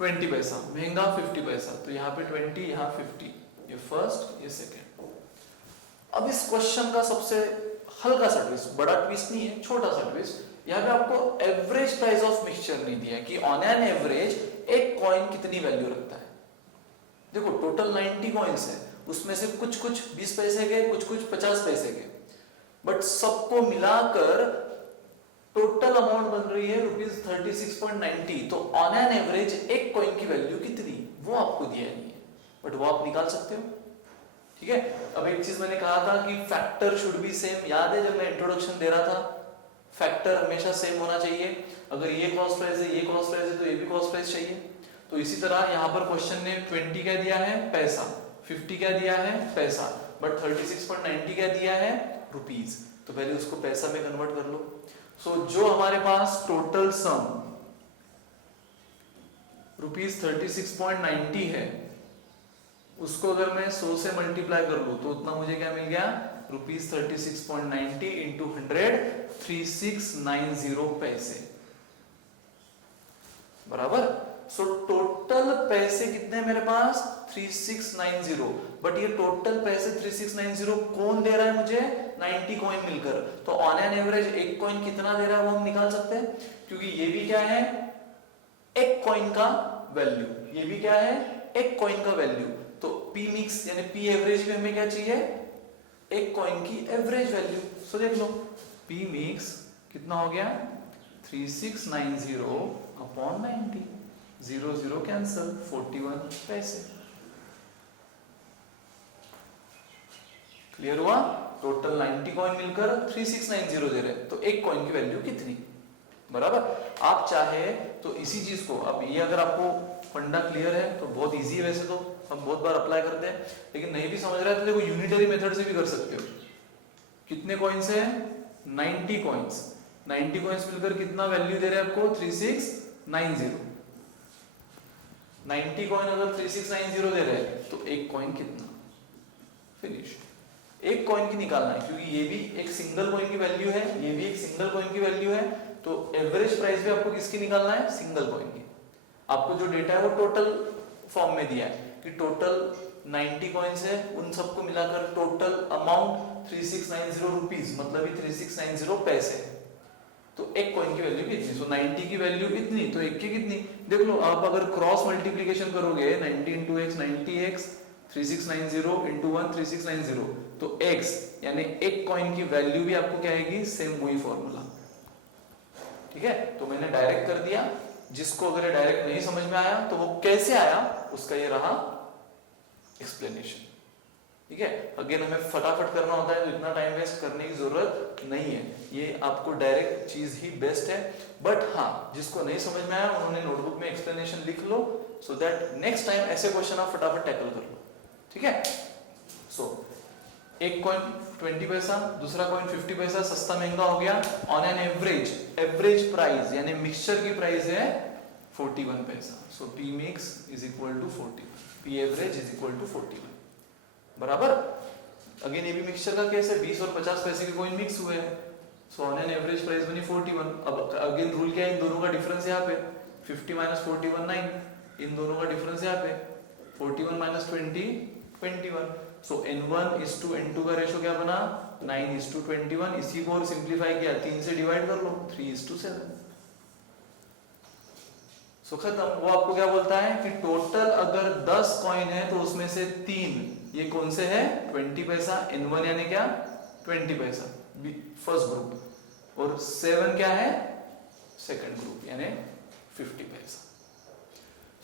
20 पैसा, महंगा 50 पैसा, तो यहाँ पे 20, यहाँ 50, ये फर्स्ट, ये सेकेंड। अब इस क्वेश्चन का सबसे हल्का सा ट्विस्ट, बड़ा ट्विस्ट नहीं है, छोटा सा ट्विस्ट, यहाँ पे आपको एवरेज प्राइस ऑफ मिक्सचर नहीं दिया है कि ऑन एन एवरेज एक कॉइन कितनी वैल्यू रखता है। देखो टोटल 90 कॉइन्स है, उसमें से कुछ कुछ 20 पैसे के, कुछ कुछ 50 पैसे के, बट सबको मिलाकर टोटल अमाउंट बन रही है ₹36.90। तो ऑन एन एवरेज एक कॉइन की वैल्यू कितनी, वो आपको दिया नहीं है, बट वो आप निकाल सकते हो। ठीक है, अब एक चीज मैंने कहा था कि फैक्टर शुड बी सेम, याद है जब मैं इंट्रोडक्शन दे रहा था, फैक्टर हमेशा सेम होना चाहिए। अगर ये कॉस्ट प्राइस है, ये कॉस्ट प्राइस है, तो ये भी कॉस्ट प्राइस चाहिए। तो इसी तरह यहाँ पर क्वेश्चन ने 20 क्या दिया है, पैसा, 50 क्या दिया है, पैसा, बट 36.90 क्या दिया है, रुपीज। तो पहले उसको पैसा में कन्वर्ट कर लो। सो जो हमारे पास टोटल सम ₹36.90 है, उसको अगर मैं 100 से मल्टीप्लाई कर लूं तो उतना मुझे क्या मिल गया, ₹36.90 इंटू 100, 3690 पैसे, बराबर। सो टोटल पैसे कितने मेरे पास, 3690, बट ये टोटल पैसे 3690 कौन दे रहा है मुझे, 90 कॉइन मिलकर। तो ऑन एन एवरेज एक कॉइन कितना दे रहा है वो हम निकाल सकते हैं, क्योंकि ये भी क्या है, एक कॉइन का वैल्यू, ये भी क्या है, एक कॉइन का वैल्यू। तो पी मिक्स यानी पी एवरेज में हमें क्या चाहिए, एक कॉइन की एवरेज वैल्यू। सो देख लो पी मिक्स कितना हो गया, 3690 अपॉन 90, 0 कैंसल, 41 पैसे। क्लियर हुआ, टोटल 90 कॉइन मिलकर 3690 दे रहे, तो एक कॉइन की वैल्यू कितनी, बराबर। आप चाहे तो इसी चीज को, अब ये अगर आपको फंडा क्लियर है तो बहुत इजी है, वैसे तो हम बहुत बार अप्लाई करते हैं, लेकिन नहीं भी समझ रहा है तो देखो यूनिटरी मेथड से भी कर सकते हो। कितने कॉइन्स है, 90 कॉइन्स, 90 कॉइन्स मिलकर कितना वैल्यू दे रहे हैं आपको, 3690। 90 कॉइन अगर 3690 दे रहे हैं तो एक कॉइन कितना, फिनिश। एक कॉइन की निकालना है, क्योंकि ये भी एक सिंगल कॉइन की वैल्यू है, ये भी एक सिंगल कॉइन की वैल्यू है, तो एवरेज प्राइस भी आपको किसकी निकालना है, सिंगल कॉइन की। आपको जो डेटा है वो टोटल फॉर्म में दिया है कि टोटल 90 कॉइन्स है, उन सबको मिलाकर टोटल अमाउंट 3690 रुपीस, मतलब 3690 पैसे। तो एक कॉइन की वैल्यू कितनी, सो 90 की वैल्यू कितनी, तो एक की कितनी। देख लो आप अगर क्रॉस मल्टीप्लिकेशन करोगे 90 इंटू एक्स 90x, 3690 इंटू 1 3690, तो x यानी एक कॉइन की वैल्यू भी आपको क्या आएगी, सेम वही फॉर्मूला। ठीक है, तो मैंने डायरेक्ट कर दिया, जिसको अगर डायरेक्ट नहीं समझ में आया तो वो कैसे आया उसका ये रहा एक्सप्लेनेशन। ठीक है, अगेन हमें फटाफट करना होता है तो इतना टाइम वेस्ट करने की जरूरत नहीं है, ये आपको डायरेक्ट चीज ही बेस्ट है। बट हाँ, जिसको नहीं समझ में आया उन्होंने नोटबुक में एक्सप्लेनेशन लिख लो, सो दैट नेक्स्ट टाइम ऐसे क्वेश्चन आप फटाफट टैकल कर लो। ठीक है, सो एक कॉइन 20 पैसा, दूसरा कॉइन 50 पैसा, सस्ता महंगा हो गया। On an average, average price यानी मिक्सचर की प्राइस है 41 पैसा। So P mix is equal to 41, P average is equal to 41, बराबर। अगेन ये भी मिक्सचर का केस है, 20 और 50 पैसे के कॉइन मिक्स हुए हैं, so on an average price बनी 41। अब अगेन रूल क्या है, इन दोनों का डिफरेंस यहाँ पे 50 माइनस 41 9, इन दोनों का डिफरेंस यहाँ पे 41 minus 20 21। So n1 is to n2 का रेशो क्या बना 9 इज टू 21। इसी को और सिंप्लीफाई किया 3 से डिवाइड कर लो 3 इज टू 7। सो खत्म। वो आपको क्या बोलता है कि टोटल अगर 10 कॉइन है तो उसमें से 3 ये कौन से है 20 पैसा, n1 यानी क्या 20 पैसा फर्स्ट ग्रुप, और 7 क्या है सेकंड ग्रुप यानी 50 पैसा।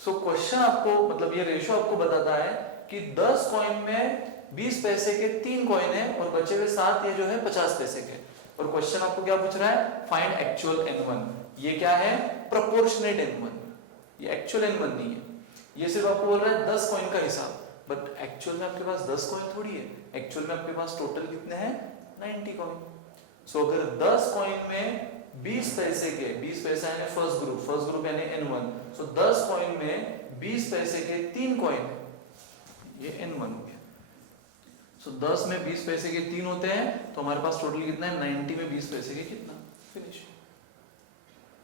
सो क्वेश्चन आपको मतलब ये रेशो आपको बताता है कि 10 कॉइन में 20 पैसे के 3 कॉइन है और बचे हुए 7 ये जो है 50 पैसे के। और क्वेश्चन आपको क्या पूछ रहा है, फाइंड एक्चुअल n1। ये क्या है प्रोपोर्शनेट n1, ये एक्चुअल n1 नहीं है। ये सिर्फ आपको बोल रहा है 10 कॉइन का हिसाब, बट एक्चुअल में आपके पास 10 कॉइन थोड़ी है, एक्चुअल में आपके पास टोटल कितने हैं 90 कॉइन। सो अगर 10 कॉइन में 20 पैसे के 20 पैसा यानी फर्स्ट ग्रुप यानी n1, सो 10 कॉइन में 20 पैसे के 3 कॉइन ये n1 हो गया। सो 10 में 20 पैसे के 3 होते हैं तो हमारे पास टोटल कितना है 90 में 20 पैसे के कितना, फिनिश।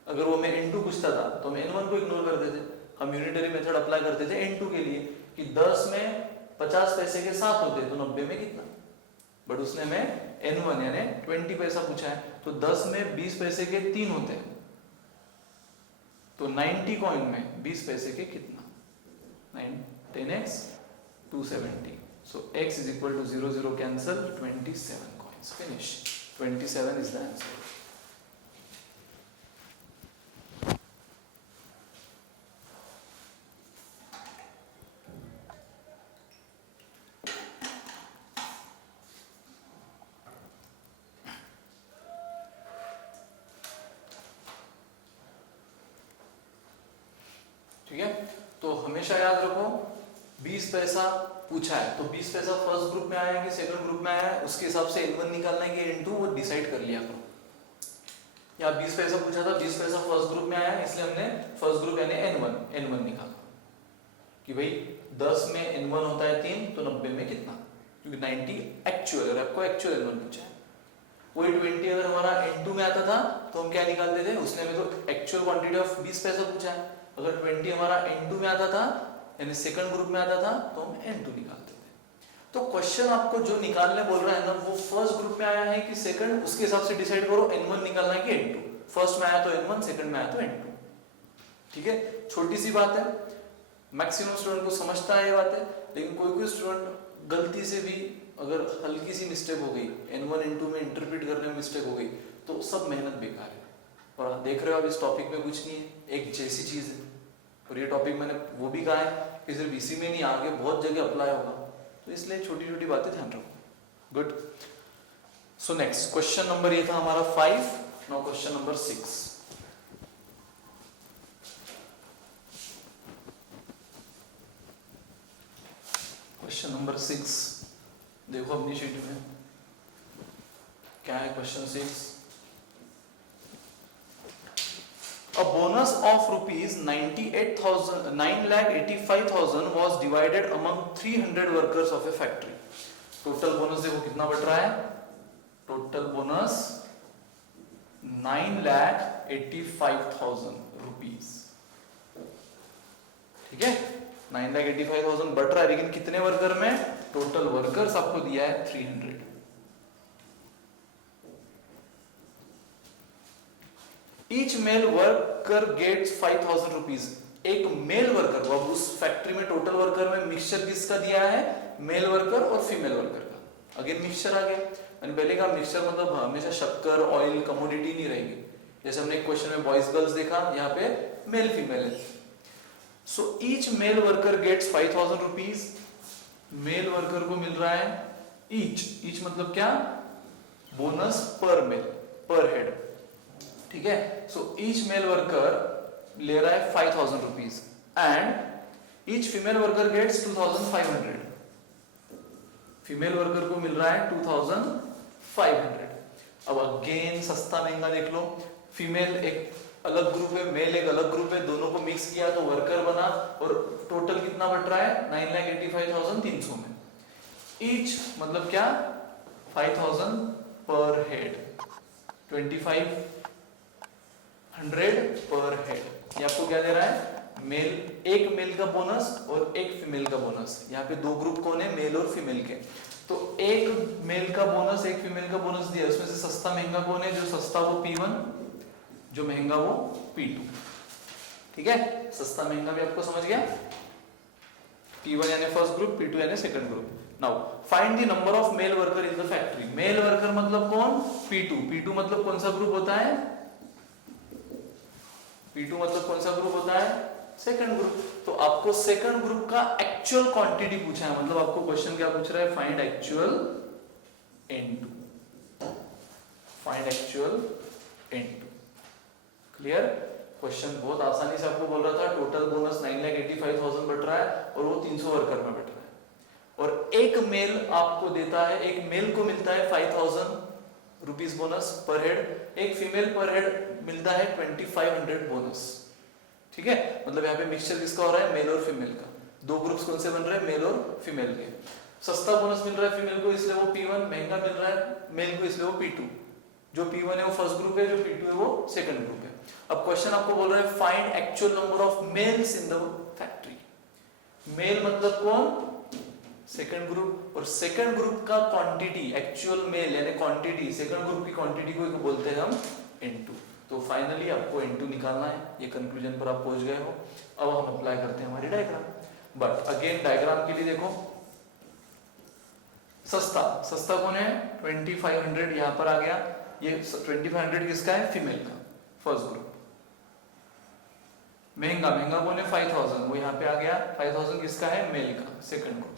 अगर वो मैं n2 पूछता था तो हम n1 को इग्नोर कर देते, हम यूनिटरी मेथड अप्लाई करते थे n2 के लिए कि 10 में 50 पैसे के 7 होते तो 90 में कितना, बट उसने हमें n1 यानी 20 पैसा पूछा है तो 10 में 20 पैसे के 3 होते हैं तो 90 कॉइन में 20 पैसे के कितना 10x 270। So x is equal to 0 0 cancel 27 coins, finish। 27 is the answer। ठीक है, तो हमेशा याद रखो 20 पैसा पूछा है तो 20 पैसा फर्स्ट ग्रुप में आया कि सेकंड ग्रुप में आया, उसके हिसाब से n1 निकालना है कि n2 वो डिसाइड कर लिया करो। या 20 पैसा पूछा था 20 पैसा फर्स्ट ग्रुप में आया इसलिए हमने फर्स्ट ग्रुप यानी n1 निकाला कि भाई 10 में n1 होता है 3 तो 90 में कितना, क्योंकि 90 एक्चुअल, अगर आपको एक्चुअल n1 पूछा है। वही 20 अगर हमारा n2 में आता था तो हम क्या निकालते थे, उसने हमें तो एक्चुअल क्वांटिटी ऑफ 20 पैसा पूछा है। अगर 20 हमारा n2 में आता था यानी सेकंड ग्रुप में आता था तो हम n2 निकालते थे। तो क्वेश्चन आपको जो निकालने बोल रहा है ना वो फर्स्ट ग्रुप में आया है कि सेकंड, उसके हिसाब से डिसाइड करो n1 निकालना है कि n2। फर्स्ट में आया तो n1, सेकंड में आया तो n2। ठीक है, छोटी सी बात है, मैक्सिमम स्टूडेंट को समझता है ये बात है, लेकिन कोई स्टूडेंट गलती से भी अगर हल्की सी मिस्टेक हो गई n1 n2 में इंटरप्रेट करने में मिस्टेक हो गई तो सब मेहनत बेकार है। और आप देख रहे हो अब इस टॉपिक में कुछ नहीं है, एक जैसी चीज है। और ये टॉपिक मैंने वो भी कहा है कि सिर्फ इसी में नहीं आगे बहुत जगह अप्लाई होगा, तो इसलिए छोटी छोटी बातें ध्यान रखो। Good. So next question number ये था हमारा 5। Now question number 6। Question number 6 देखो अपनी शीट में क्या है। Question 6, a bonus of rupees 9,85,000 was divided among 300 workers of a factory। Total bonus देखो कितना बट रहा है, टोटल बोनस 9,85,000 रुपीज। ठीक है, 9,85,000 बट रहा है, लेकिन कितने वर्कर में, टोटल वर्कर्स आपको दिया है 300। Each male worker gets 5,000 rupees। एक मेल वर्कर, अब उस फैक्ट्री में टोटल वर्कर में मिक्सचर किसका दिया है, मेल वर्कर और फीमेल वर्कर का। अगेन मिक्सचर आ गया, मैंने पहले कहा मिक्सचर मतलब हमेशा शक्कर ऑयल कमोडिटी नहीं रहेगी। जैसे हमने एक क्वेश्चन में बॉयज गर्ल्स देखा, यहाँ पे मेल फीमेल है। So each male worker gets 5,000 rupees. Male worker को मिल रहा है ईच मतलब क्या, बोनस पर मेल पर हेड। ठीक है, सो ईच मेल वर्कर ले रहा है 5,000 rupees and each female worker gets 2,500। Female worker को मिल रहा है 2,500। अब अगेन सस्ता महंगा देख लो, फीमेल एक अलग ग्रुप है, मेल एक अलग ग्रुप है, दोनों को मिक्स किया तो वर्कर बना और टोटल कितना बट रहा है 9,85,300 में। ईच मतलब क्या, 5,000 पर हेड। 2500 पर हेड। ये आपको क्या दे रहा है, मेल, एक मेल का बोनस और एक फीमेल का बोनस। यहाँ पे दो ग्रुप कौन है, मेल और फीमेल के। तो एक मेल का बोनस एक फीमेल का बोनस दिया, उसमें से सस्ता महंगा कौन है, जो सस्ता वो P1, जो महंगा वो P2। ठीक है, सस्ता महंगा भी आपको समझ गया। P1 यानी फर्स्ट ग्रुप, P2 यानी second group. Now find the number of male worker in the factory. Male worker मतलब कौन, P2। P2 मतलब कौन सा ग्रुप होता है, P2 मतलब कौन सा ग्रुप होता है, सेकंड ग्रुप। तो आपको सेकंड ग्रुप का एक्चुअल क्वांटिटी पूछा है, मतलब आपको क्वेश्चन क्या पूछ रहा है, find actual N2, find actual N2। Clear, question बहुत आसानी से आपको बोल रहा था टोटल बोनस 9,85,000 बट रहा है और वो 300 वर्कर में बट रहा है, और एक मेल आपको देता है, एक मेल को मिलता है 5,000 रुपीस बोनस पर हेड, एक फीमेल पर हेड मिलता है 2500 बोनस। ठीक है, मतलब यहाँ पे मिक्सचर किसका हो रहा है, मेल और फीमेल का। दो ग्रुप्स कौन से बन रहे हैं, मेल और फीमेल के। सस्ता बोनस मिल रहा है फीमेल को इसलिए वो P1, महंगा मिल रहा है मेल को इसलिए वो P2। जो P1 है वो फर्स्ट ग्रुप है, जो P2 है वो सेकंड ग्रुप है। अब क्वेश्चन आपको बोल रहा है find actual number of males in the factory. Male मतलब कौन, सेकंड ग्रुप, और सेकंड ग्रुप का क्वांटिटी, एक्चुअल मेल यानी क्वांटिटी, सेकंड ग्रुप की क्वांटिटी को बोलते हैं हम N2। तो फाइनली आपको N2 निकालना है, ये कंक्लूजन पर आप पहुंच गए हो। अब हम अप्लाई करते हैं हमारी डायग्राम। बट अगेन डायग्राम के लिए देखो, सस्ता, सस्ता कौन है, 2500 यहाँ पर आ गया, ये 2500 किसका है, फीमेल का, फर्स्ट ग्रुप। महंगा, महंगा कौन है, 5000, वो यहाँ पे आ गया, 5000 किसका है, मेल का, सेकंड ग्रुप।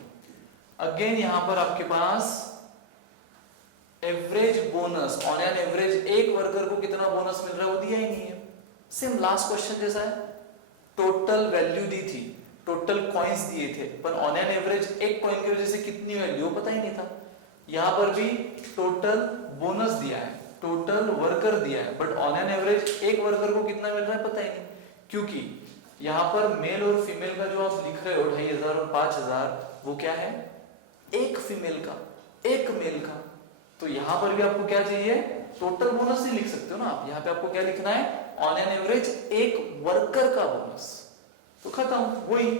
अगेन यहाँ पर आपके पास average bonus, on an average एक वर्कर को कितना बोनस मिल रहा है वो दिया ही नहीं है। सेम लास्ट क्वेश्चन जैसा है, टोटल वैल्यू दी थी, टोटल कॉइन्स दिए थे, पर ऑन एन एवरेज एक कॉइन की वजह से कितनी वैल्यू पता ही नहीं था। यहाँ पर भी टोटल बोनस दिया है, टोटल वर्कर दिया है, बट ऑन एन एवरेज एक वर्कर को कितना मिल रहा है पता ही नहीं, क्योंकि यहाँ पर मेल और फीमेल का जो आप लिख रहे हो 2500 और 5000, वो क्या है, एक फीमेल का एक मेल का। तो यहां पर भी आपको क्या चाहिए, टोटल बोनस ही लिख सकते हो ना आप। यहाँ पे आपको क्या लिखना है, ऑन एन एवरेज एक वर्कर का बोनस। तो खत्म, वही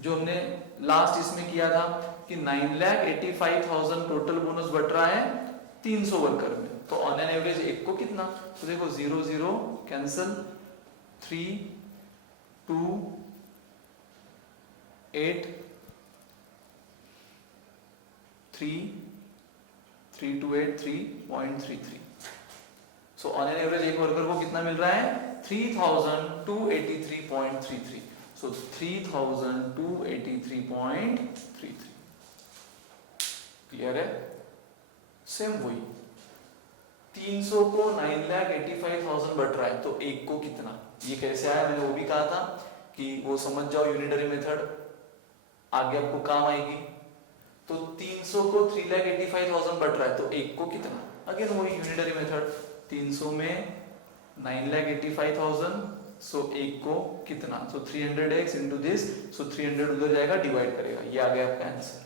जो हमने लास्ट इसमें किया था कि 9,85,000 टोटल बोनस बट रहा है 300 वर्कर में, तो ऑन एन एवरेज एक को कितना, तो देखो 0 0 cancel, 3 2 8 3 3 2 8 3.33। So on an average एक वर्कर को कितना मिल रहा है, 3283.33। सो 3283.33। क्लियर है, सेम वही 300 को 9,85,000 बट रहा है, तो एक को कितना, ये कैसे आया, मैंने वो भी कहा था कि वो समझ जाओ यूनिटरी मेथड, आगे आपको काम आएगी। तो 300 को 3,85,000 बट रहा है, तो एक को कितना, अगेन वही यूनिटरी मेथड, 300 में 9,85,000, सो एक को कितना, सो 300x इनटू दिस, सो 300 उधर जाएगा डिवाइड करेगा, ये आ गया आपका आंसर।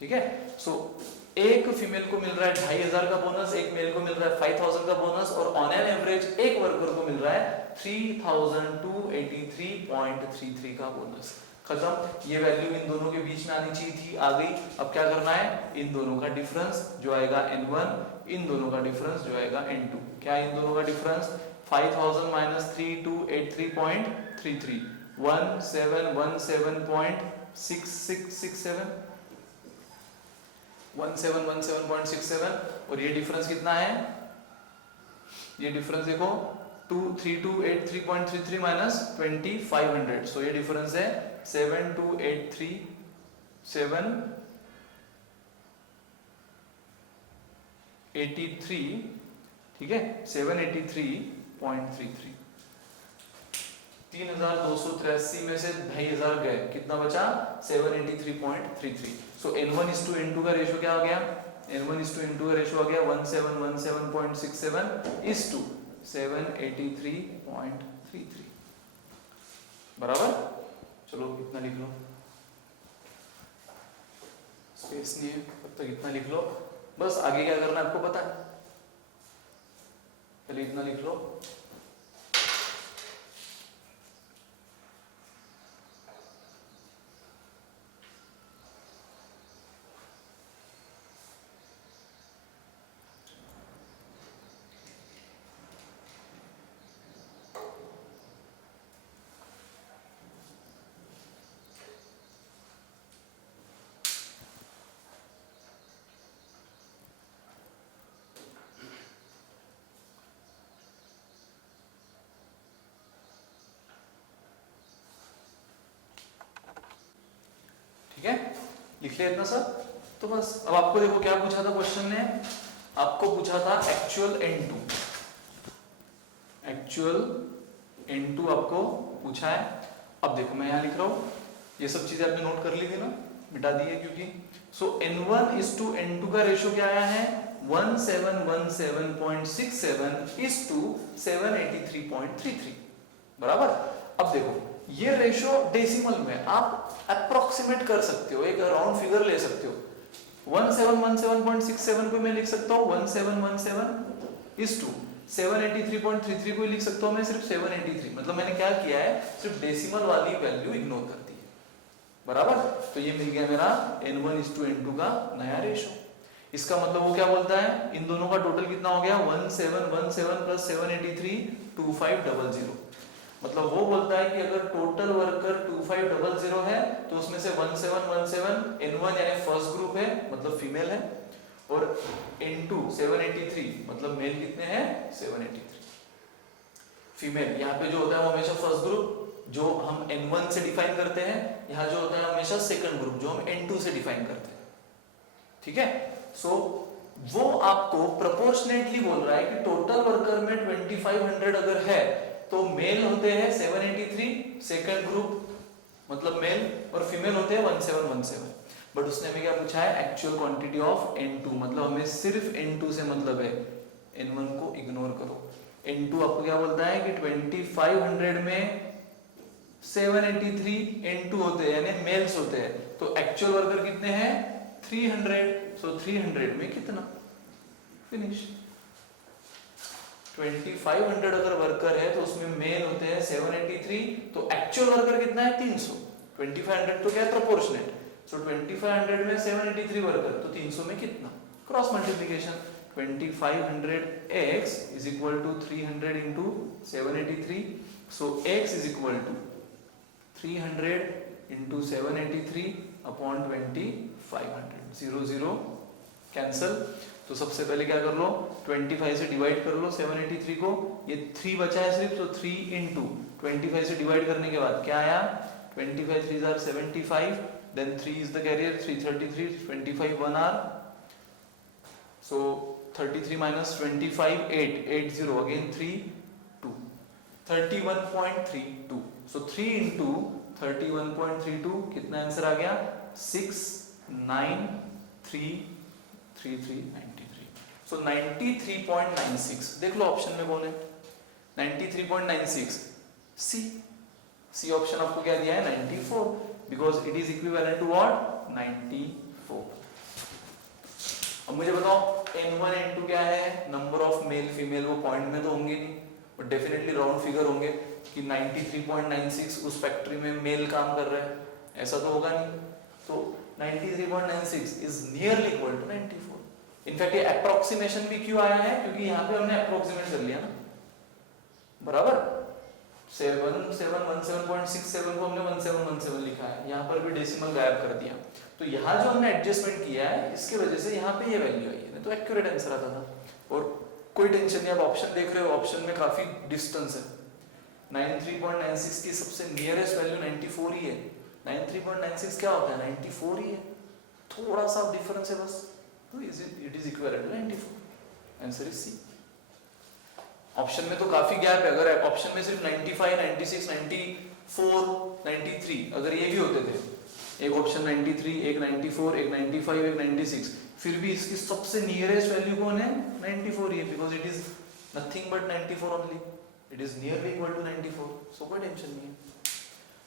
ठीक है, सो एक फीमेल को मिल रहा है 2,500 का बोनस, एक मेल को मिल रहा है 5,000 का बोनस, और ऑन एन एवरेज एक वर्कर को मिल रहा है 3,283.33 का बोनस। खत्म, ये वैल्यू इन दोनों के बीच में आनी चाहिए थी, आ गई। अब क्या करना है, इन दोनों का डिफरेंस जो आएगा N1, इन दोनों का डिफरेंस जो आएगा N2। क्या इन दोनों का डिफरेंस, 5,000 माइनस 3,283.33, 1717.6667, 1717.67, और ये डिफरेंस कितना है, ये डिफरेंस देखो 3283.33 माइनस 2500, सो ये डिफरेंस है 7,283 ठीक है, 783.33। 3,283 में से 2,500 गए, कितना बचा, 783.33। सो N1:N2 का रेशियो क्या आ गया, N1:N2 का रेशियो आ गया 1717.67 783.33, बराबर। चलो इतना लिख लो, स्पेस नहीं है तब तक इतना लिख लो, बस आगे क्या करना है आपको पता है। चलिए इतना लिख लो। ठीक है, लिख लिया इतना सब। तो बस अब आपको देखो क्या पूछा था क्वेश्चन ने, आपको पूछा था एक्चुअल N2, एक्चुअल N2 आपको पूछा है। अब देखो मैं यहां लिख रहा हूं, ये सब चीजें आपने नोट कर ली थी ना, मिटा दी है क्योंकि सो N1:N2 का रेशियो क्या आया है 1717.67:783.33 बराबर। अब देखो ये रेशियो डेसिमल में आप अप्रोक्सीमेट कर सकते हो, एक राउंड फिगर ले सकते हो। 1717.67 को मैं लिख सकता हूँ 1717:783.33 को लिख सकता हूँ मैं सिर्फ 783। मतलब मैंने क्या किया है, सिर्फ डेसिमल वाली वैल्यू इग्नोर कर दी है बराबर। तो ये मिल गया मेरा N1:N2 का नया रेशियो। इसका मतलब वो क्या बोलता है, इन दोनों का टोटल कितना हो गया 1717 प्लस 783 2500। मतलब वो बोलता है कि अगर टोटल वर्कर 2500 है तो उसमें से 1717 N1 यानी फर्स्ट ग्रुप है मतलब फीमेल है, और N2 783 मतलब मेल कितने हैं 783 फीमेल। यहाँ पे जो होता है वो हमेशा फर्स्ट ग्रुप जो हम N1 से डिफाइन करते हैं, यहाँ जो होता है हमेशा सेकंड ग्रुप जो हम N2 से डिफाइन करते हैं। ठीक है, सो वो आपको प्रोपोर्शनेटली बोल रहा है कि टोटल वर्कर में 2500 अगर है तो मेल होते हैं 783 सेकंड ग्रुप मतलब मेल, और फीमेल होते हैं 1717। बट उसने हमें क्या पूछा है एक्चुअल क्वांटिटी ऑफ N2, मतलब हमें सिर्फ N2 से मतलब है, N1 को इग्नोर करो। N2 आपको क्या बोलता है कि 2500 में 783 N2 होते हैं यानी मेल्स होते हैं, तो एक्चुअल वर्कर कितने हैं 300, सो 300 में कितना फिनिश। 2500 अगर वर्कर है तो उसमें मेल होते हैं 783, तो एक्चुअल वर्कर कितना है 300। 2500 तो क्या है प्रोपोर्शनेट, सो 2500 में 783 वर्कर तो 300 में कितना, cross multiplication 2500x is equal to 300 into 783, so x is equal to 300 into 783 upon 2500, 0 0 cancel. तो सबसे पहले क्या कर लो 25 से डिवाइड कर लो 783 को, ये 3 बचा है सिर्फ, तो 3 इंटू 25 से डिवाइड करने के बाद क्या आया 25 3 are 75, then 3 is the carrier 333, 25 1 are, so 33 minus 25 8 80 again 3 2 31.32, so 3 into 31.32 कितना आंसर आ गया 6933393, सो 93.96। देख लो ऑप्शन में कौन है 93.96, सी ऑप्शन आपको क्या दिया है 94, because it is equivalent to what 94। अब मुझे बताओ N1 N2 क्या है, नंबर ऑफ मेल फीमेल, वो पॉइंट में तो होंगे नहीं बट डेफिनेटली राउंड फिगर होंगे कि 93.96 उस फैक्ट्री में मेल काम कर रहे हैं, ऐसा तो होगा नहीं। तो 93.96 is nearly equal to 94। In fact ये अप्रोक्सीमेशन भी क्यों आया है, क्योंकि यहाँ पे हमने अप्रोक्सीमेट कर लिया ना बराबर। 1717.67 को हमने 1717 लिखा है, यहाँ पर भी डेसिमल गायब कर दिया, तो यहाँ जो हमने एडजस्टमेंट किया है इसके वजह से यहाँ पे ये वैल्यू आई है, तो एक्यूरेट आंसर आता था। और कोई टेंशन नहीं, आप ऑप्शन देख रहे हो, ऑप्शन में काफी डिस्टेंस है। 93.96 की सबसे नियरेस्ट वैल्यू 94 ही है, 93.96 क्या होता है 94 ही है, थोड़ा सा डिफरेंस है बस, तो it is equivalent to 94, answer is C. Option में तो काफी गैप है, अगर ऑप्शन में सिर्फ 95 96 94 93 अगर ये भी होते थे, एक ऑप्शन 93 एक 94 एक 95 एक 96, फिर भी इसकी सबसे नियरेस्ट वैल्यू कौन है 94 ही है, because it is nothing but 94 only, it is nearly equal to 94, so कोई टेंशन नहीं है।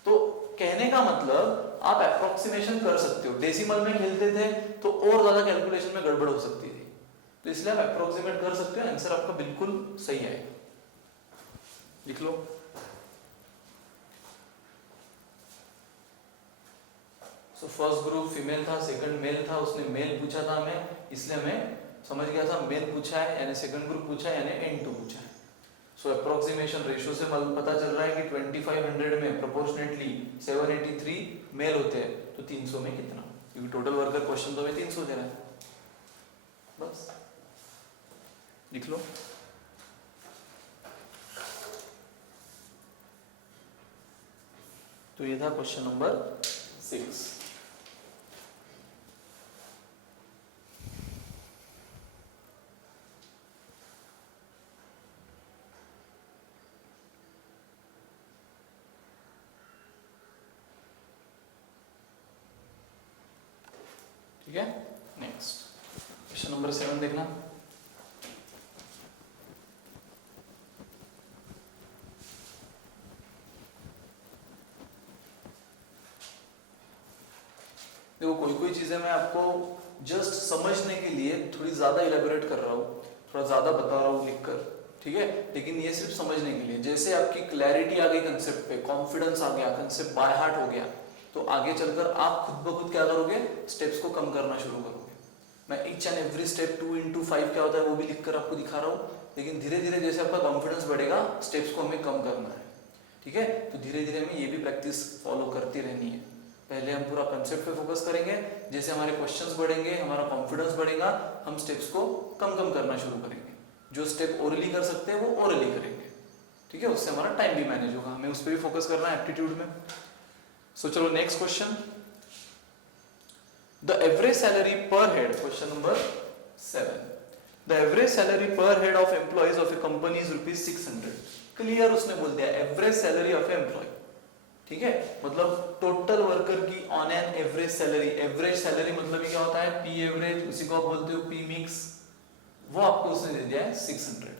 तो कहने का मतलब आप अप्रोक्सीमेशन कर सकते हो, डेसिमल में खेलते थे तो और ज्यादा कैलकुलेशन में गड़बड़ हो सकती थी, तो इसलिए आप अप्रोक्सीमेट कर सकते हो, आंसर आपका बिल्कुल सही आएगा। लिख लो। सो फर्स्ट ग्रुप फीमेल था, सेकंड मेल था, उसने मेल पूछा था हमें, इसलिए हमें समझ गया था मेल पूछा है यानी सेकंड ग्रुप पूछा है यानी N2 पूछा है। सो अप्रोक्सीमेशन रेशियो से पता चल रहा है कि 2500 में प्रोपोर्शनेटली 783 मेल होते हैं, तो 300 में कितना, क्योंकि टोटल वर्कर क्वेश्चन तो हमें 300 दे रहा है। बस लिख लो। तो ये था क्वेश्चन नंबर 6। ठीक है, नेक्स्ट क्वेश्चन नंबर 7 देखना। देखो कोई चीजें मैं आपको जस्ट समझने के लिए थोड़ी ज्यादा इलेबोरेट कर रहा हूँ, थोड़ा ज्यादा बता रहा हूँ लिखकर, ठीक है, लेकिन ये सिर्फ समझने के लिए। जैसे आपकी क्लैरिटी आ गई कंसेप्ट पे, कॉन्फिडेंस आ गया, कंसेप्ट बाय हार्ट हो गया, तो आगे चलकर आप खुद ब खुद क्या करोगे, स्टेप्स को कम करना शुरू करोगे। मैं each and every step 2 into 5 क्या होता है वो भी लिखकर आपको दिखा रहा हूँ, लेकिन धीरे धीरे जैसे आपका कॉन्फिडेंस बढ़ेगा स्टेप्स को हमें कम करना है, ठीक है। तो धीरे धीरे हमें ये भी प्रैक्टिस फॉलो करती रहनी है। पहले हम पूरा कंसेप्ट पे फोकस करेंगे, जैसे हमारे क्वेश्चंस बढ़ेंगे, हमारा कॉन्फिडेंस बढ़ेगा, हम स्टेप्स को कम करना शुरू करेंगे। जो स्टेप ओरली कर सकते हैं वो ओरली करेंगे, ठीक है, उससे हमारा टाइम भी मैनेज होगा। हमें उस पर भी फोकस करना है एप्टीट्यूड में। सो चलो next question, the average salary per head, question number 7, the average salary per head of employees of a company is ₹600। Clear उसने बोल दिया एवरेज सैलरी ऑफ एम्प्लॉय, ठीक है, मतलब टोटल वर्कर की on an average salary. Average salary मतलब क्या होता है, पी एवरेज, उसी को आप बोलते हो पी मिक्स, वो आपको उसने दे दिया है 600।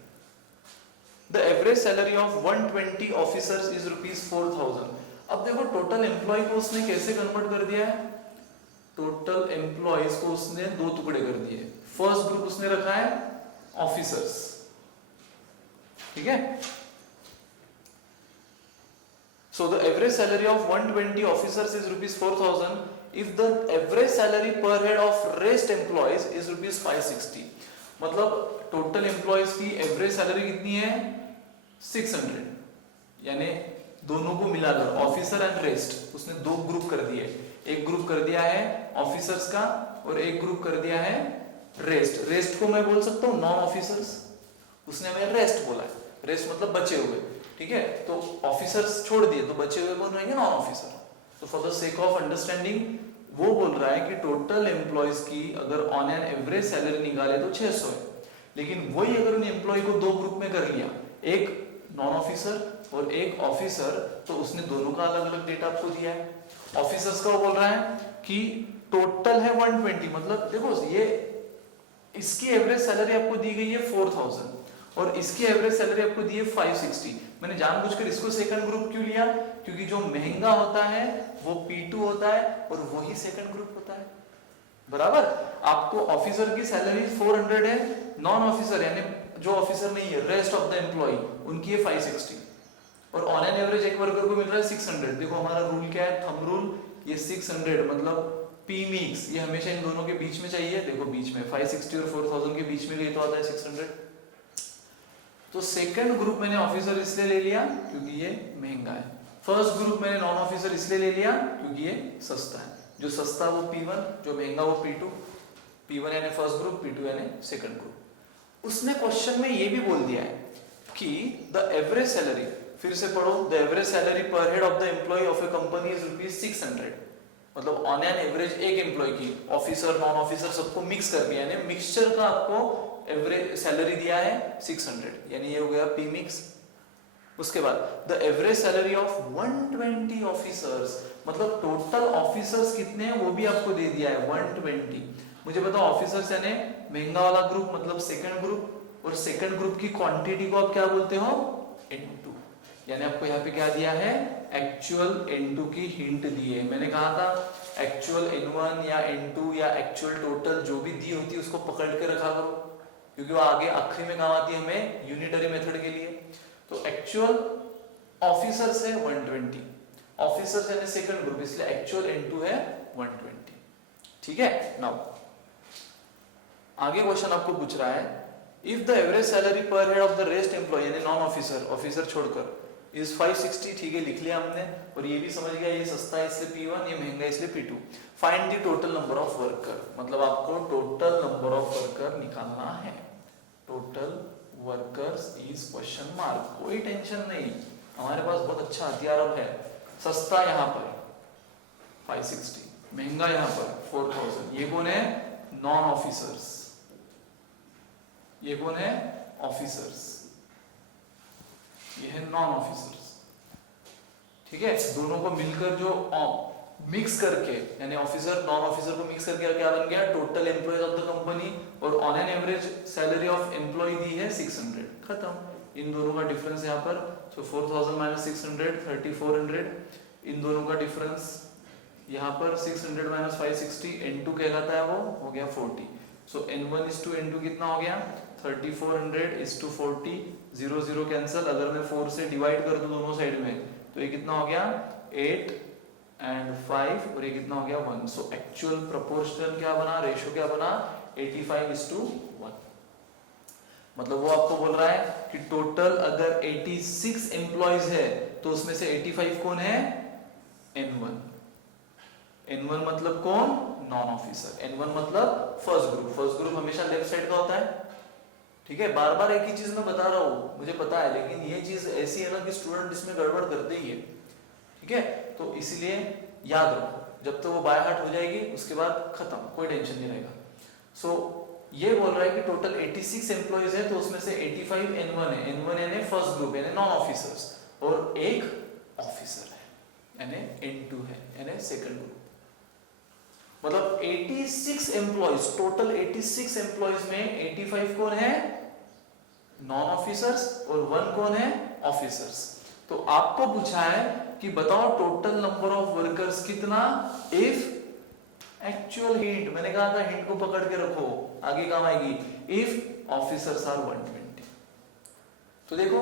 The average salary of 120 officers is ₹4000। अब देखो टोटल एम्प्लॉय को उसने कैसे कन्वर्ट कर दिया है, टोटल एम्प्लॉयज को उसने दो टुकड़े कर दिए। फर्स्ट ग्रुप उसने रखा है ऑफिसर्स, ठीक है। So the average salary of 120 officers is ₹4000 if the average salary per head of rest employees is ₹560। मतलब टोटल एम्प्लॉयज की एवरेज सैलरी कितनी है 600, यानी दोनों को मिलाकर ऑफिसर एंड रेस्ट उसने दो ग्रुप कर दिए। एक ग्रुप कर दिया है ऑफिसर्स का और एक ग्रुप कर दिया है रेस्ट। रेस्ट को मैं बोल सकता हूँ नॉन ऑफिसर्स, उसने हमें रेस्ट बोला है, रेस्ट मतलब बचे हुए, ठीक है। तो ऑफिसर्स छोड़ दिए तो बचे हुए कौन रहेंगे, नॉन ऑफिसर। तो for the sake of understanding वो बोल रहा है कि टोटल एम्प्लॉयज की अगर ऑन एन एवरेज सैलरी निकाले तो 600 है, लेकिन वही अगर उन एम्प्लॉय को दो ग्रुप में कर लिया, एक नॉन ऑफिसर और एक ऑफिसर, तो उसने दोनों का अलग अलग डेटा आपको दिया है। ऑफिसर्स का वो बोल रहा है कि टोटल है 120, मतलब देखो ये इसकी एवरेज सैलरी आपको दी गई है 4000 और इसकी एवरेज सैलरी आपको दी है 560। मैंने जानबूझकर इसको सेकंड ग्रुप क्यों लिया, क्योंकि जो महंगा होता है वो P2 होता है और वही सेकंड ग्रुप होता है, बराबर। आपको ऑफिसर की सैलरी 400 है, नॉन ऑफिसर यानी जो ऑफिसर नहीं है रेस्ट ऑफ द एम्प्लॉय उनकी है 560 और ऑन एन एवरेज एक वर्कर को मिल रहा है 600। देखो हमारा रूल क्या है, थंब रूल, ये 600 मतलब P मिक्स ये हमेशा इन दोनों के बीच में चाहिए। देखो बीच में 560 और 4000 के बीच में गई तो आता है 600। तो सेकंड ग्रुप मैंने ऑफिसर इसलिए ले लिया क्योंकि ये महंगा है, फर्स्ट ग्रुप मैंने नॉन ऑफिसर इसलिए ले लिया क्योंकि ये सस्ता है। जो सस्ता वो P1, जो महंगा वो P2। P1 यानी फर्स्ट ग्रुप, P2 यानी सेकंड ग्रुप। उसने क्वेश्चन में ये भी बोल दिया है कि द एवरेज सैलरी, फिर से पढ़ो, the average salary per head of the employee of a company is ₹600। मतलब ऑन एन एवरेज एक एम्प्लॉय की ऑफिसर नॉन ऑफिसर सबको मिक्स करके यानी मिक्सचर का आपको एवरेज सैलरी दिया है 600, यानी ये हो गया P मिक्स। उसके बाद the average salary of 120 officers, मतलब टोटल ऑफिसर्स कितने हैं वो भी आपको दे दिया है 120। मुझे बताओ ऑफिसर्स यानी महंगा वाला ग्रुप मतलब सेकंड ग्रुप, और सेकंड ग्रुप की क्वांटिटी को आप क्या बोलते हो, N2। यानी आपको यहाँ पे क्या दिया है, एक्चुअल N2 की हिंट दी है। मैंने कहा था एक्चुअल N1 या N2 या एक्चुअल टोटल जो भी दी होती है उसको पकड़ के रखा करो, क्योंकि वो आगे आखिरी में काम आती है हमें यूनिटरी मेथड के लिए। तो एक्चुअल ऑफिसर्स है 120, ऑफिसर्स यानी सेकंड ग्रुप, इसलिए एक्चुअल N2 है 120। ठीक है। नाउ आगे क्वेश्चन आपको पूछ रहा है, if the average salary per head of the rest employee यानी नॉन ऑफिसर, ऑफिसर छोड़कर, इज 560, ठीक है लिख लिया हमने, और ये भी समझ गया ये सस्ता है इसलिए P1, ये महंगा है इसलिए P2। Find the total number of worker, मतलब आपको टोटल नंबर ऑफ वर्कर निकालना है। Total workers is question mark, कोई टेंशन नहीं, हमारे पास बहुत अच्छा हथियार अब है। सस्ता यहाँ पर 560, महंगा यहाँ पर 4000। ये कौन है? Non officers. ये कौन है? ऑफिसर्स। ये है नॉन ऑफिसर्स। ठीक है, दोनों को मिलकर जो मिक्स करके, यानी ऑफिसर नॉन ऑफिसर को मिक्स करके क्या बन गया? Total employees of the company, और on an average salary of employee दी है 600। खत्म, इन दोनों का डिफरेंस यहाँ पर, सो 4000 माइनस 600 3400। इन दोनों का डिफरेंस यहाँ पर 600 माइनस 560, N2 कहलाता है वो, हो गया 40। सो N1 is to N2 कितना हो गया? 3400 is to 40, 0 0 कैंसिल। अगर मैं 4 से डिवाइड कर दूं दोनों साइड में तो ये कितना हो गया? 8 एंड 5, और ये कितना हो गया? 1। सो एक्चुअल प्रोपोर्शन क्या बना, रेशियो क्या बना? 85 is to 1। मतलब वो आपको बोल रहा है कि टोटल अगर 86 एम्प्लॉयज है तो उसमें से 85 कौन है? N1। N1 मतलब कौन? Non officer. N1 मतलब फर्स्ट ग्रुप। फर्स्ट ग्रुप हमेशा लेफ्ट साइड का होता है। ठीक है, बार बार एक ही चीज मैं बता रहा हूँ, मुझे पता है, लेकिन ये चीज ऐसी है ना कि स्टूडेंट इसमें गड़बड़ करते ही है। ठीक है, तो इसलिए याद रखो, जब तक वो बाय हार्ट हो जाएगी उसके बाद खत्म, कोई टेंशन नहीं रहेगा। सो ये बोल रहा है कि टोटल 86 एम्प्लॉयज है तो उसमें से 85 N1 है। N1 यानी फर्स्ट ग्रुप यानी नॉन ऑफिसर्स, और एक ऑफिसर है यानी N2 है यानी सेकंड ग्रुप। मतलब 86 एम्प्लॉयज, टोटल 86 एम्प्लॉयज में 85 कौन है? नॉन ऑफिसर्स, और 1 कौन है? ऑफिसर्स। तो आपको पूछा है कि बताओ टोटल नंबर ऑफ वर्कर्स कितना इफ एक्चुअल हिंट, मैंने कहा था हिंट को पकड़ के रखो, आगे काम आएगी, इफ ऑफिसर्स आर 120। तो देखो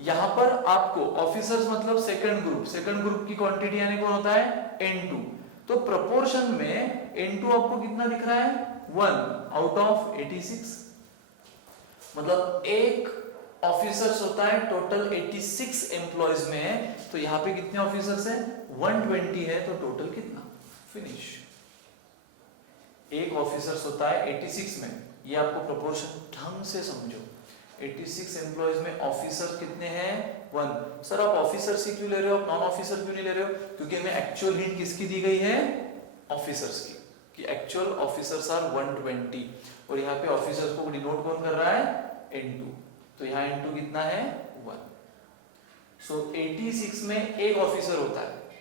यहां पर आपको ऑफिसर्स मतलब सेकंड ग्रुप, सेकंड ग्रुप की क्वांटिटी यानी कौन होता है? N2। तो प्रोपोर्शन में N2 आपको कितना दिख रहा है? 1 आउट ऑफ 86। मतलब एक ऑफिसर्स होता है टोटल 86 एम्प्लॉयज में, तो यहां पे कितने ऑफिसर्स हैं? 120 है, तो टोटल कितना? फिनिश। एक ऑफिसर्स होता है 86 में, ये आपको प्रोपोर्शन ढंग से समझो। 86 एम्प्लॉयज में ऑफिसर कितने हैं? 1। सर आप ऑफिसर्स ही क्यों ले रहे हो, आप नॉन ऑफिसर क्यों नहीं ले रहे हो? क्योंकि हमें एक्चुअल हिंट किसकी दी गई है? ऑफिसर्स की, कि एक्चुअल ऑफिसर्स आर 120, और यहाँ पे ऑफिसर्स को डिनोट कौन कर रहा है? N2। तो यहाँ N2 कितना है? 1। सो 86 में एक ऑफिसर होता है।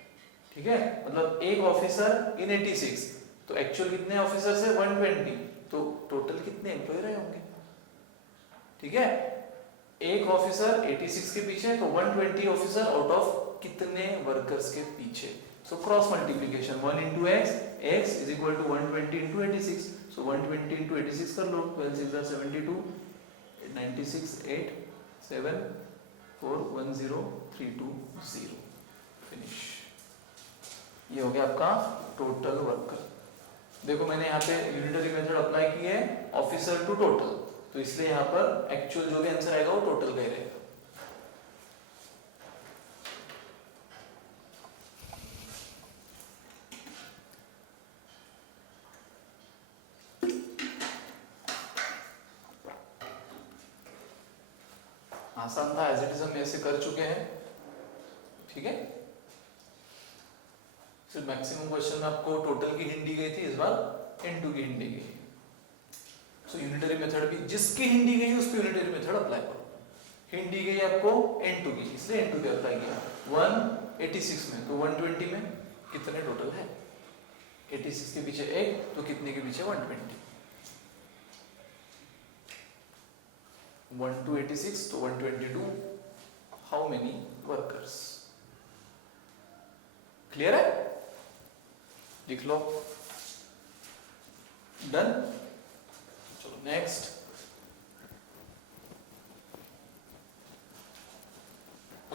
ठीक है, मतलब एक ऑफिसर इन 86, तो एक्चुअल कितने ऑफिसर्स है? 120। तो टोटल कितने एम्प्लॉय रहे होंगे? ठीक है, एक ऑफिसर 86 के पीछे, तो 120 ऑफिसर आउट ऑफ कितने वर्कर्स के पीछे? So cross multiplication 1 into x, x is equal to 120 into 86। So 120 into 86 कर लो, 12 6 are 72, 96 8 7 4 1 0 3 2 0। फिनिश। ये हो गया आपका टोटल वर्कर। देखो मैंने यहाँ पे यूनिटरी मेथड अप्लाई की है ऑफिसर टू टोटल, तो इसलिए यहाँ पर एक्चुअल जो भी आंसर आएगा वो टोटल का ही रहेगा। आसान था, एज इट इज हम ऐसे कर चुके हैं। ठीक है, सिर्फ मैक्सिमम क्वेश्चन में आपको टोटल की हिंट दी गई थी, इस बार N2 की हिंट दी गई। सो यूनिटरी मेथड भी जिसकी हिंट दी गई उस पे यूनिटरी मेथड अप्लाई करो। हिंट दी गई आपको N2 की, इसलिए N2 पे अप्लाई किया। 186 में, तो 120 में कितने टोटल है? 86 के पीछे एक, तो कितने के पीछे? 120। 1 to 86, तो 122। How many workers? क्लियर है? लिख लो। डन। चलो next.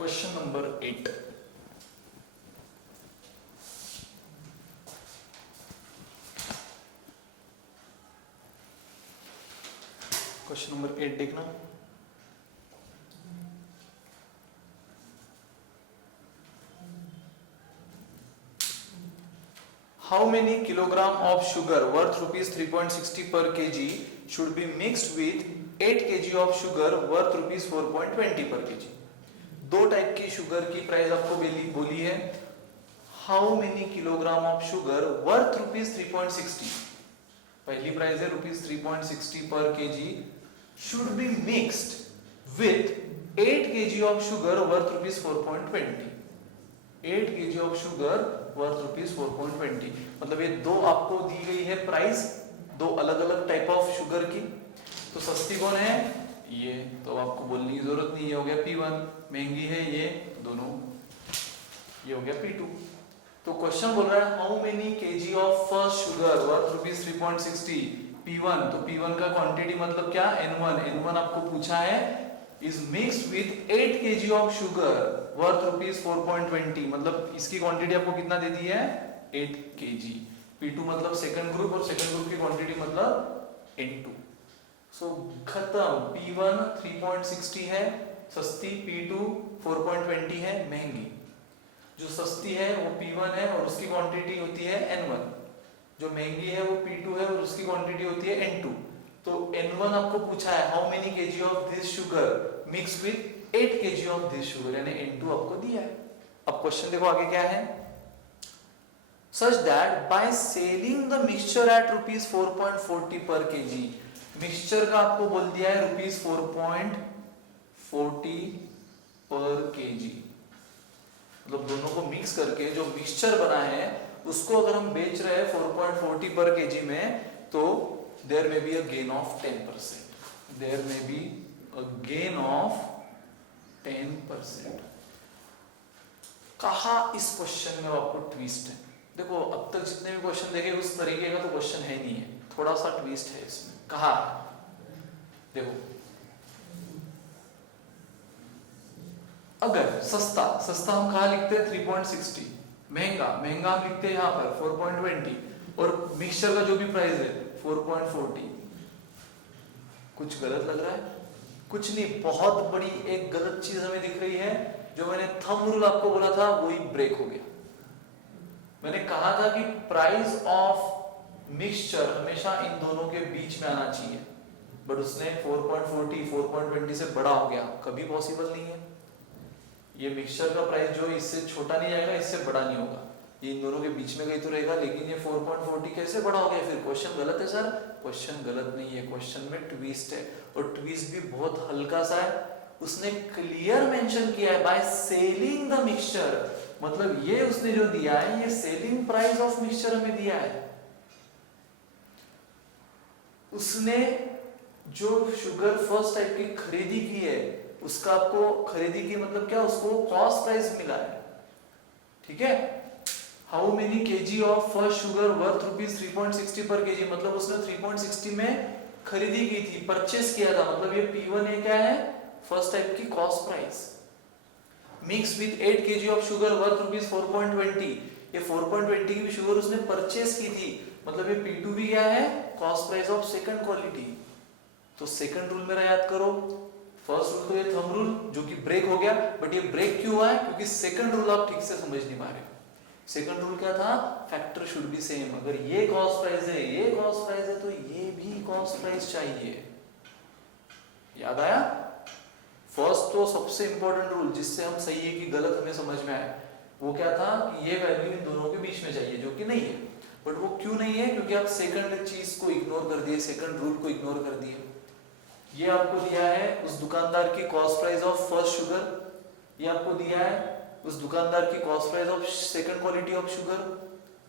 Question number 8। Question number 8 देखना। How many kilogram of sugar worth rupees 3.60 per kg should be mixed with 8 kg of sugar worth rupees 4.20 per kg? दो type की sugar की price आपको बोली है। How many kilogram of sugar worth rupees 3.60, पहली price है rupees 3.60 पर KG, should be mixed with 8 kg of sugar worth rupees 4.20। 8 kg of sugar worth rupees 4.20, मतलब ये दो आपको दी गई है प्राइस, दो अलग अलग टाइप ऑफ शुगर की। तो सस्ती कौन है? ये तो आपको बोलने की जरूरत नहीं, ये हो गया P1। महंगी है ये दोनों, ये हो गया P2। तो क्वेश्चन बोल रहा है how many KG of first sugar worth rupees 3.60 P1। तो P1 का क्वांटिटी मतलब क्या? N1 आपको पूछा है is mixed with 8 kg of sugar worth rupees 4.20, मतलब इसकी क्वांटिटी आपको कितना दे दी है? 8 kg। P2 मतलब सेकंड ग्रुप, और सेकंड ग्रुप की क्वांटिटी मतलब N2। सो खत्म। P1 3.60 है सस्ती, P2 4.20 है महंगी। जो सस्ती है वो P1 है और उसकी क्वांटिटी होती है N1, जो महंगी है वो P2 है और उसकी क्वांटिटी होती है N2। तो N1 आपको पूछा है how many KG of this sugar mix with 8 kg of this sugar, यानी N2 आपको दिया है। अब क्वेश्चन देखो आगे क्या है। Such that by selling the mixture eight rupees 4.40 पर केजी, मिक्सचर का आपको बोल दिया है रुपीज 4.40 पर केजी, मतलब दोनों को मिक्स करके जो मिक्सचर बना है उसको अगर हम बेच रहे हैं 4.40 पर केजी में, तो there may be a gain of 10%। There may be a gain of 10%। कहा इस क्वेश्चन में आपको ट्विस्ट है। देखो अब तक जितने भी क्वेश्चन देखे उस तरीके का तो क्वेश्चन है नहीं है, थोड़ा सा ट्विस्ट है इसमें। कहा देखो, अगर सस्ता हम कहा लिखते हैं 3.60, महंगा हम लिखते हैं यहाँ पर 4.20, और मिक्सचर का जो भी प्राइस है 4.40। कुछ गलत लग रहा है? कुछ नहीं, बहुत बड़ी एक गलत चीज हमें दिख रही है। जो मैंने थंब रूल आपको बोला था वही ब्रेक हो गया। मैंने कहा था कि प्राइस ऑफ मिक्सचर हमेशा इन दोनों के बीच में आना चाहिए, बट उसने 4.40 4.20 से बड़ा हो गया, कभी पॉसिबल नहीं है। ये मिक्सचर का प्राइस जो इससे छोटा नहीं जाएगा, इससे बड़ा नहीं होगा, ये इन दोनों के बीच में कहीं तो रहेगा, लेकिन ये 4.40 कैसे बड़ा हो गया? फिर क्वेश्चन गलत है सर। क्वेश्चन गलत नहीं है, क्वेश्चन में ट्विस्ट है, और ट्विस्ट भी बहुत हल्का सा है। उसने क्लियर मेंशन किया है बाय सेलिंग द मिक्सचर, मतलब ये उसने जो दिया है ये सेलिंग प्राइस ऑफ मिक्सचर हमें दिया है। उसने जो शुगर फर्स्ट टाइप की खरीदी की है उसका आपको खरीदी की मतलब क्या, उसको कॉस्ट प्राइस मिला है, ठीक है। How many KG of first sugar worth rupees 3.60 पर केजी, मतलब उसने 3.60 में खरीदी की थी, परचेस किया था, मतलब ये P1 है क्या है? फर्स्ट टाइप की cost price. Mix with 8 kg of sugar worth rupees 4.20, ये 4.20 की भी शुगर उसने परचेस की थी, मतलब ये P2 भी क्या है? Cost price of second quality. तो सेकंड रूल मेरा याद करो। फर्स्ट रूल तो ये थंब रूल जो कि ब्रेक हो गया, बट ये ब्रेक क्यों हुआ है? क्योंकि सेकंड रूल आप ठीक से समझ नहीं पा रहे। सेकंड रूल क्या था? Factor should be same. अगर ये कॉस्ट प्राइस है, ये कॉस्ट प्राइस है, तो ये भी कॉस्ट प्राइस चाहिए। याद आया? फर्स्ट तो सबसे इंपॉर्टेंट रूल जिससे हम सही है कि गलत हमें समझ में आए, वो क्या था कि ये वैल्यू इन दोनों के बीच में चाहिए, जो कि नहीं है। बट वो क्यों नहीं है? क्योंकि आप सेकंड चीज को इग्नोर कर दिए, सेकंड रूल को इग्नोर कर दिए। ये आपको दिया है उस दुकानदार की cost price of first sugar, ये आपको दिया है उस दुकानदार की cost price of second quality of sugar,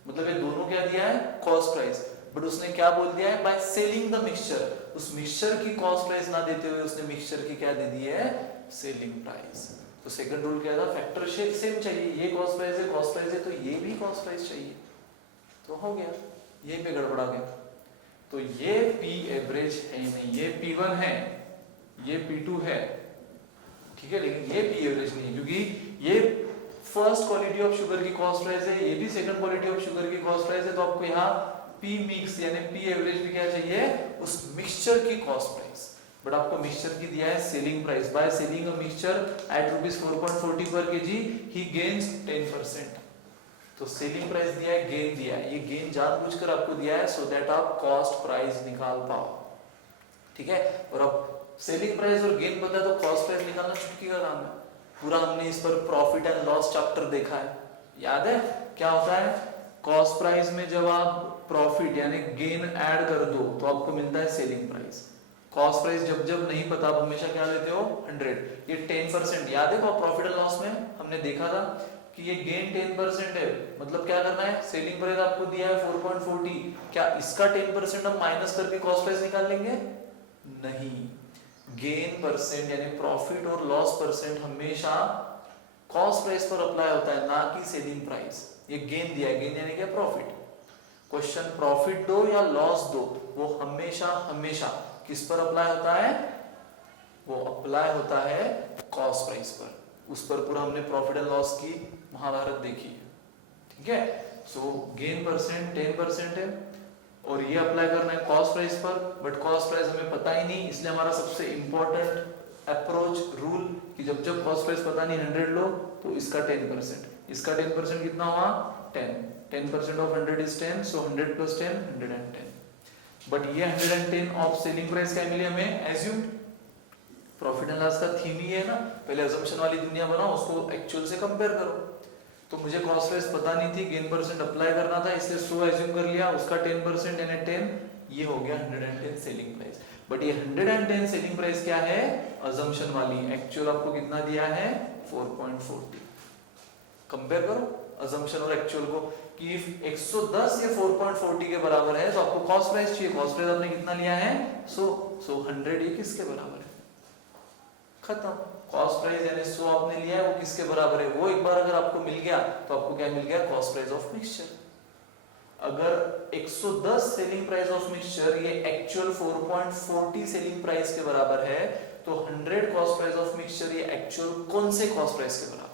मतलब ये दोनों क्या दिया है? Cost price. बट उसने क्या बोल दिया है? बाय सेलिंग द मिक्सचर, उस मिक्सचर की कॉस्ट प्राइस ना देते हुए उसने मिक्सचर की क्या दे दी है? Selling price. तो सेकंड रूल क्या था? फैक्टर सेम चाहिए। ये कॉस्ट प्राइस है, कॉस्ट प्राइस है, तो ये भी कॉस्ट प्राइस चाहिए। तो हो गया, यहीं पे गड़बड़ा गया। तो ये P एवरेज है ही नहीं, ये P1 है, ये P2 है, ठीक है, लेकिन ये पी एवरेज नहीं है क्योंकि ये फर्स्ट क्वालिटी ऑफ शुगर की कॉस्ट प्राइस है, ये भी सेकंड क्वालिटी ऑफ शुगर की कॉस्ट प्राइस है, तो आपको यहाँ पी मिक्स यानी पी एवरेज भी क्या चाहिए, उस मिक्सचर की कॉस्ट प्राइस। बट आपको मिक्सचर की दिया है selling price, by selling a mixture eight ₹4.40 पर केजी ही गेन्स 10%। तो सेलिंग प्राइस दिया है, गेन दिया है, ये गेन जानबूझकर आपको दिया है सो दैट आप कॉस्ट प्राइस निकाल पाओ। ठीक है, और अब सेलिंग प्राइस और गेन पता है तो कॉस्ट प्राइस निकालना छुट्टी का काम है। पूरा हमने इस पर प्रॉफिट एंड लॉस चैप्टर देखा है, याद है क्या होता है, कॉस्ट प्राइस में जब आप प्रॉफिट यानी गेन ऐड कर दो तो आपको मिलता है सेलिंग प्राइस। कॉस्ट प्राइस जब जब नहीं पता आप हमेशा क्या लेते हो 100, ये 10%, याद है प्रॉफिट एंड लॉस में हमने देखा था कि ये गेन 10% है, मतलब क्या करना है, सेलिंग प्राइस आपको दिया है 4.40, क्या इसका 10% हम माइनस करके कॉस्ट प्राइस निकाल लेंगे, नहीं, गेन परसेंट यानी प्रॉफिट और लॉस परसेंट हमेशा कॉस्ट प्राइस पर अप्लाई होता है, ना कि सेलिंग प्राइस। ये गेन दिया है, गेन यानी क्या, प्रॉफिट। क्वेश्चन प्रॉफिट दो या लॉस दो, वो हमेशा हमेशा किस पर अप्लाई होता है, वो अप्लाई होता है कॉस्ट प्राइस पर। उस पर पूरा हमने प्रॉफिट एंड लॉस की महाभारत देखी है, ठीक है। सो गेन परसेंट 10% है और ये अप्लाई करना है कॉस्ट प्राइस पर, बट कॉस्ट प्राइस हमें पता ही नहीं, इसलिए हमारा सबसे इंपॉर्टेंट अप्रोच रूल कि जब जब कॉस्ट प्राइस पता नहीं 100 लो तो इसका 10%, इसका 10% कितना हुआ 10% of 100 is 10, so 100 plus 10 110। But ये 110 ऑफ सेलिंग प्राइस क्या मिली हमें, एज्यूम, प्रॉफिट एंड लॉस का थीम ही है ना, पहले अजम्पशन वाली दुनिया बनाओ, उसको एक्चुअल से कंपेयर करो। तो मुझे कॉस्ट प्राइस पता नहीं थी, गेन परसेंट अप्लाई करना था, इसलिए 100 एज्यूम कर लिया, उसका 10% यानी 10, ये हो गया 110 सेलिंग प्राइस। बट ये 110 सेलिंग प्राइस क्या है, अजम्पशन वाली, एक्चुअल आपको कितना दिया है 4.40। कंपेयर करो अजम्पशन और एक्चुअल को कि 110 ये 4.40 के बराबर है, तो आपको कॉस्ट प्राइस चाहिए, कॉस्ट प्राइस आपने कितना लिया है 100 ये किसके बराबर है, खत्म। कॉस्ट प्राइस यानी 100 आपने लिया है, वो किसके बराबर है, वो एक बार अगर आपको मिल गया तो आपको क्या मिल गया, कॉस्ट प्राइस ऑफ मिक्सचर। अगर 110 सेलिंग प्राइस ऑफ मिक्सचर ये एक्चुअल 4.40 सेलिंग प्राइस के बराबर है, तो 100 कॉस्ट प्राइस ऑफ मिक्सचर ये एक्चुअल कौन से कॉस्ट प्राइस के बराबर है,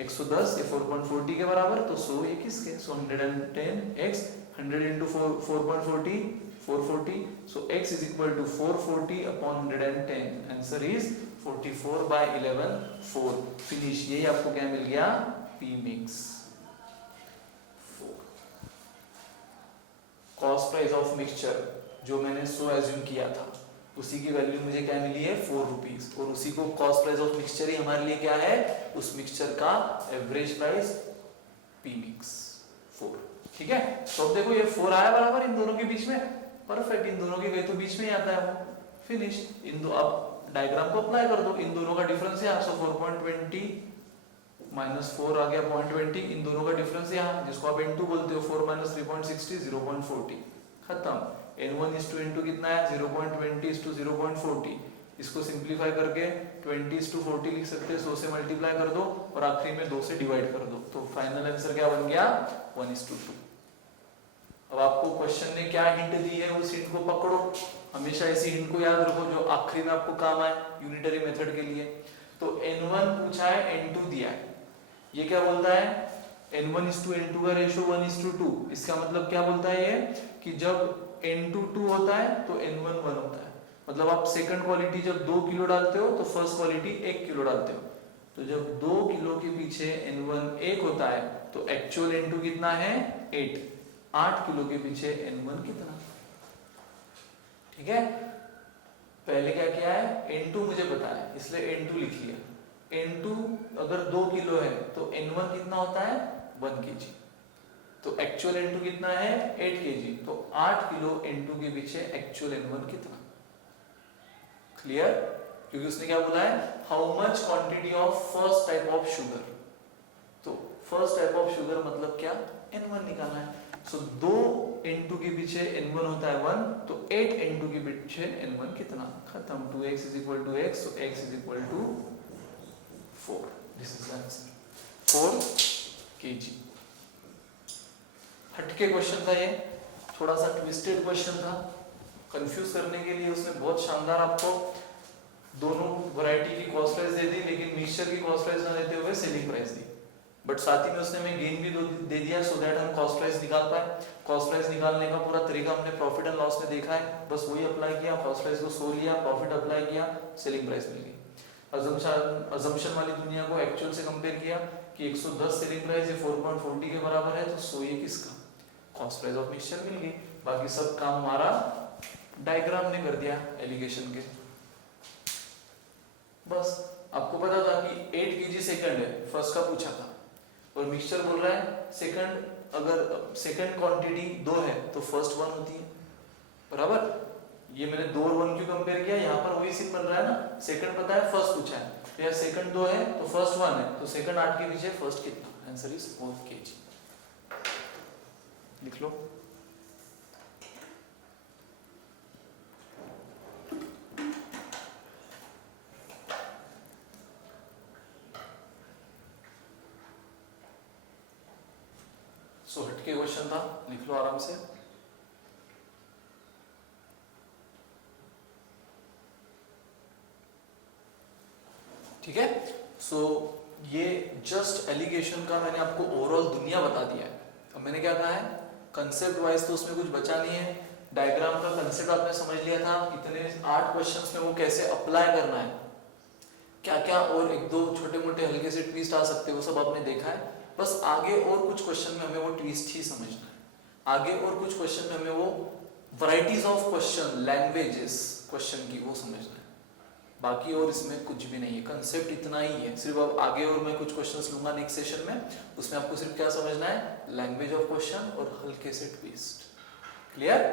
110 ये 4.40 के बराबर, तो 100 ये किसके, सो 110x 100 into 4.40 440, so x is equal to 440 upon 110, answer is 44 by 11 4, finish. यही आपको क्या मिल गया, p mix 4। Cost price of mixture जो मैंने 100 एज्यूम किया था उसी की वैल्यू मुझे क्या मिली है 4 रुपीज, और उसी को कॉस्ट प्राइस ऑफ मिक्सचर ही हमारे लिए क्या है, उस मिक्सचर का एवरेज प्राइस p mix 4, ठीक है। तो अब देखो ये 4 आया बराबर इन दोनों के बीच में, परफेक्ट, इन दोनों के गए तो बीच में ही आता है वो, फिनिश। इन दो अब डायग्राम को अप्लाई कर दो, इन दोनों का डिफरेंस है, सो 4.20 माइनस 4 आ गया 0.20, इन दोनों का डिफरेंस यहाँ जिसको आप n2 बोलते हो, 4 माइनस 3.60 0.40, खत्म। n1 इस टू n2 कितना है 0.20 इस टू 0.40, इसको सिंप्लीफाई करके 20 इस टू 40 लिख सकते हैं, 100 से मल्टीप्लाई कर दो और आखिरी में 2 से डिवाइड कर दो, तो फाइनल आंसर क्या बन गया 1:2। अब आपको क्वेश्चन ने क्या हिंट दी है, उस हिंट को पकड़ो, हमेशा ऐसी हिंट को याद रखो जो आखिरी में आपको काम आए यूनिटरी मेथड के लिए। तो n1 पूछा है, n2 दिया है, ये क्या बोलता है, n1:n2 का रेशियो 1:2, इसका मतलब क्या बोलता है ये कि जब n2 2 होता है तो n1 1 होता है, मतलब आप सेकंड क्वालिटी जब 2 किलो डालते हो तो फर्स्ट क्वालिटी 1 किलो डालते हो, तो जब 2 किलो के पीछे n1 1 होता है तो एक्चुअल n2 कितना है 8 किलो के पीछे n1 कितना, ठीक है। पहले क्या किया है, n2 मुझे पता है इसलिए n2 लिख लिया, n2 अगर 2 किलो है तो n1 कितना होता है 1 kg, तो एक्चुअल n2 कितना है 8 kg, तो 8 किलो n2 के पीछे एक्चुअल n1 कितना, क्लियर। क्योंकि उसने क्या बोला है, how much quantity of first type of sugar, तो फर्स्ट टाइप ऑफ शुगर मतलब क्या, n1 निकालना है। सो 2 n2 के पीछे n1 होता है 1, तो 8 n2 के पीछे n1 कितना, खत्म। 2x is equal to x, so x is equal to 4, this is the answer 4 kg। हटके क्वेश्चन था ये, थोड़ा सा ट्विस्टेड क्वेश्चन था, कंफ्यूज करने के लिए उसने बहुत शानदार आपको दोनों वैरायटी की कॉस्ट प्राइस दे दी, लेकिन मिक्सचर की कॉस्ट प्राइस ना देते हुए सेलिंग प्राइस दी, बट साथ ही में उसने हमें गेन भी दे दिया सो दैट हम कॉस्ट प्राइस निकाल पाए। कॉस्ट प्राइस निकालने का पूरा तरीका हमने प्रॉफिट एंड लॉस में देखा है, बस वही अप्लाई किया, कॉस्ट प्राइस को 100 लिया, प्रॉफिट अप्लाई किया, सेलिंग प्राइस मिल गई। अजम्पशन वाली दुनिया को एक्चुअल से कंपेयर किया कि 110 सेलिंग प्राइस ये 4.40 के बराबर है, तो 100 ये किसका, कॉस्ट प्राइस ऑफ मिक्सचर मिल गई। बाकी सब काम हमारा डायग्राम ने कर दिया एलिगेशन के। बस आपको पता था कि 8 kg सेकंड है, फर्स्ट का पूछा था, और मिक्सचर बोल रहा है सेकंड, अगर सेकंड क्वांटिटी 2 है तो फर्स्ट 1 होती है, बराबर। ये मैंने 2 और 1 क्यों कंपेयर किया, यहाँ पर वही सीन बन रहा है ना, सेकंड पता है, फर्स्ट पूछा है, तो यार सेकंड 2 है तो फर्स्ट 1 है, तो सेकंड 8 के पीछे फर्स्ट कितना, आंसर इज 4 kg। लिख लो। सो हटके क्वेश्चन था, लिख लो आराम से। ठीक है, सो ये जस्ट एलिगेशन का मैंने आपको ओवरऑल दुनिया बता दिया है। अब मैंने क्या कहा है, कंसेप्ट वाइज तो उसमें कुछ बचा नहीं है, डायग्राम का कंसेप्ट आपने समझ लिया था, इतने 8 क्वेश्चंस में वो कैसे अप्लाई करना है, क्या क्या और एक दो छोटे मोटे हल्के से ट्विस्ट आ सकते हैं, वो सब आपने देखा है। बस आगे और कुछ क्वेश्चन में हमें वो ट्विस्ट ही समझना है, आगे और कुछ क्वेश्चन में हमें वो varieties of question, languages question की वो समझना है। बाकी और इसमें कुछ भी नहीं है, कंसेप्ट इतना ही है। सिर्फ अब आगे और मैं कुछ क्वेश्चंस लूंगा नेक्स्ट सेशन में, उसमें आपको सिर्फ क्या समझना है, लैंग्वेज ऑफ क्वेश्चन और हल्के से ट्विस्ट। क्लियर?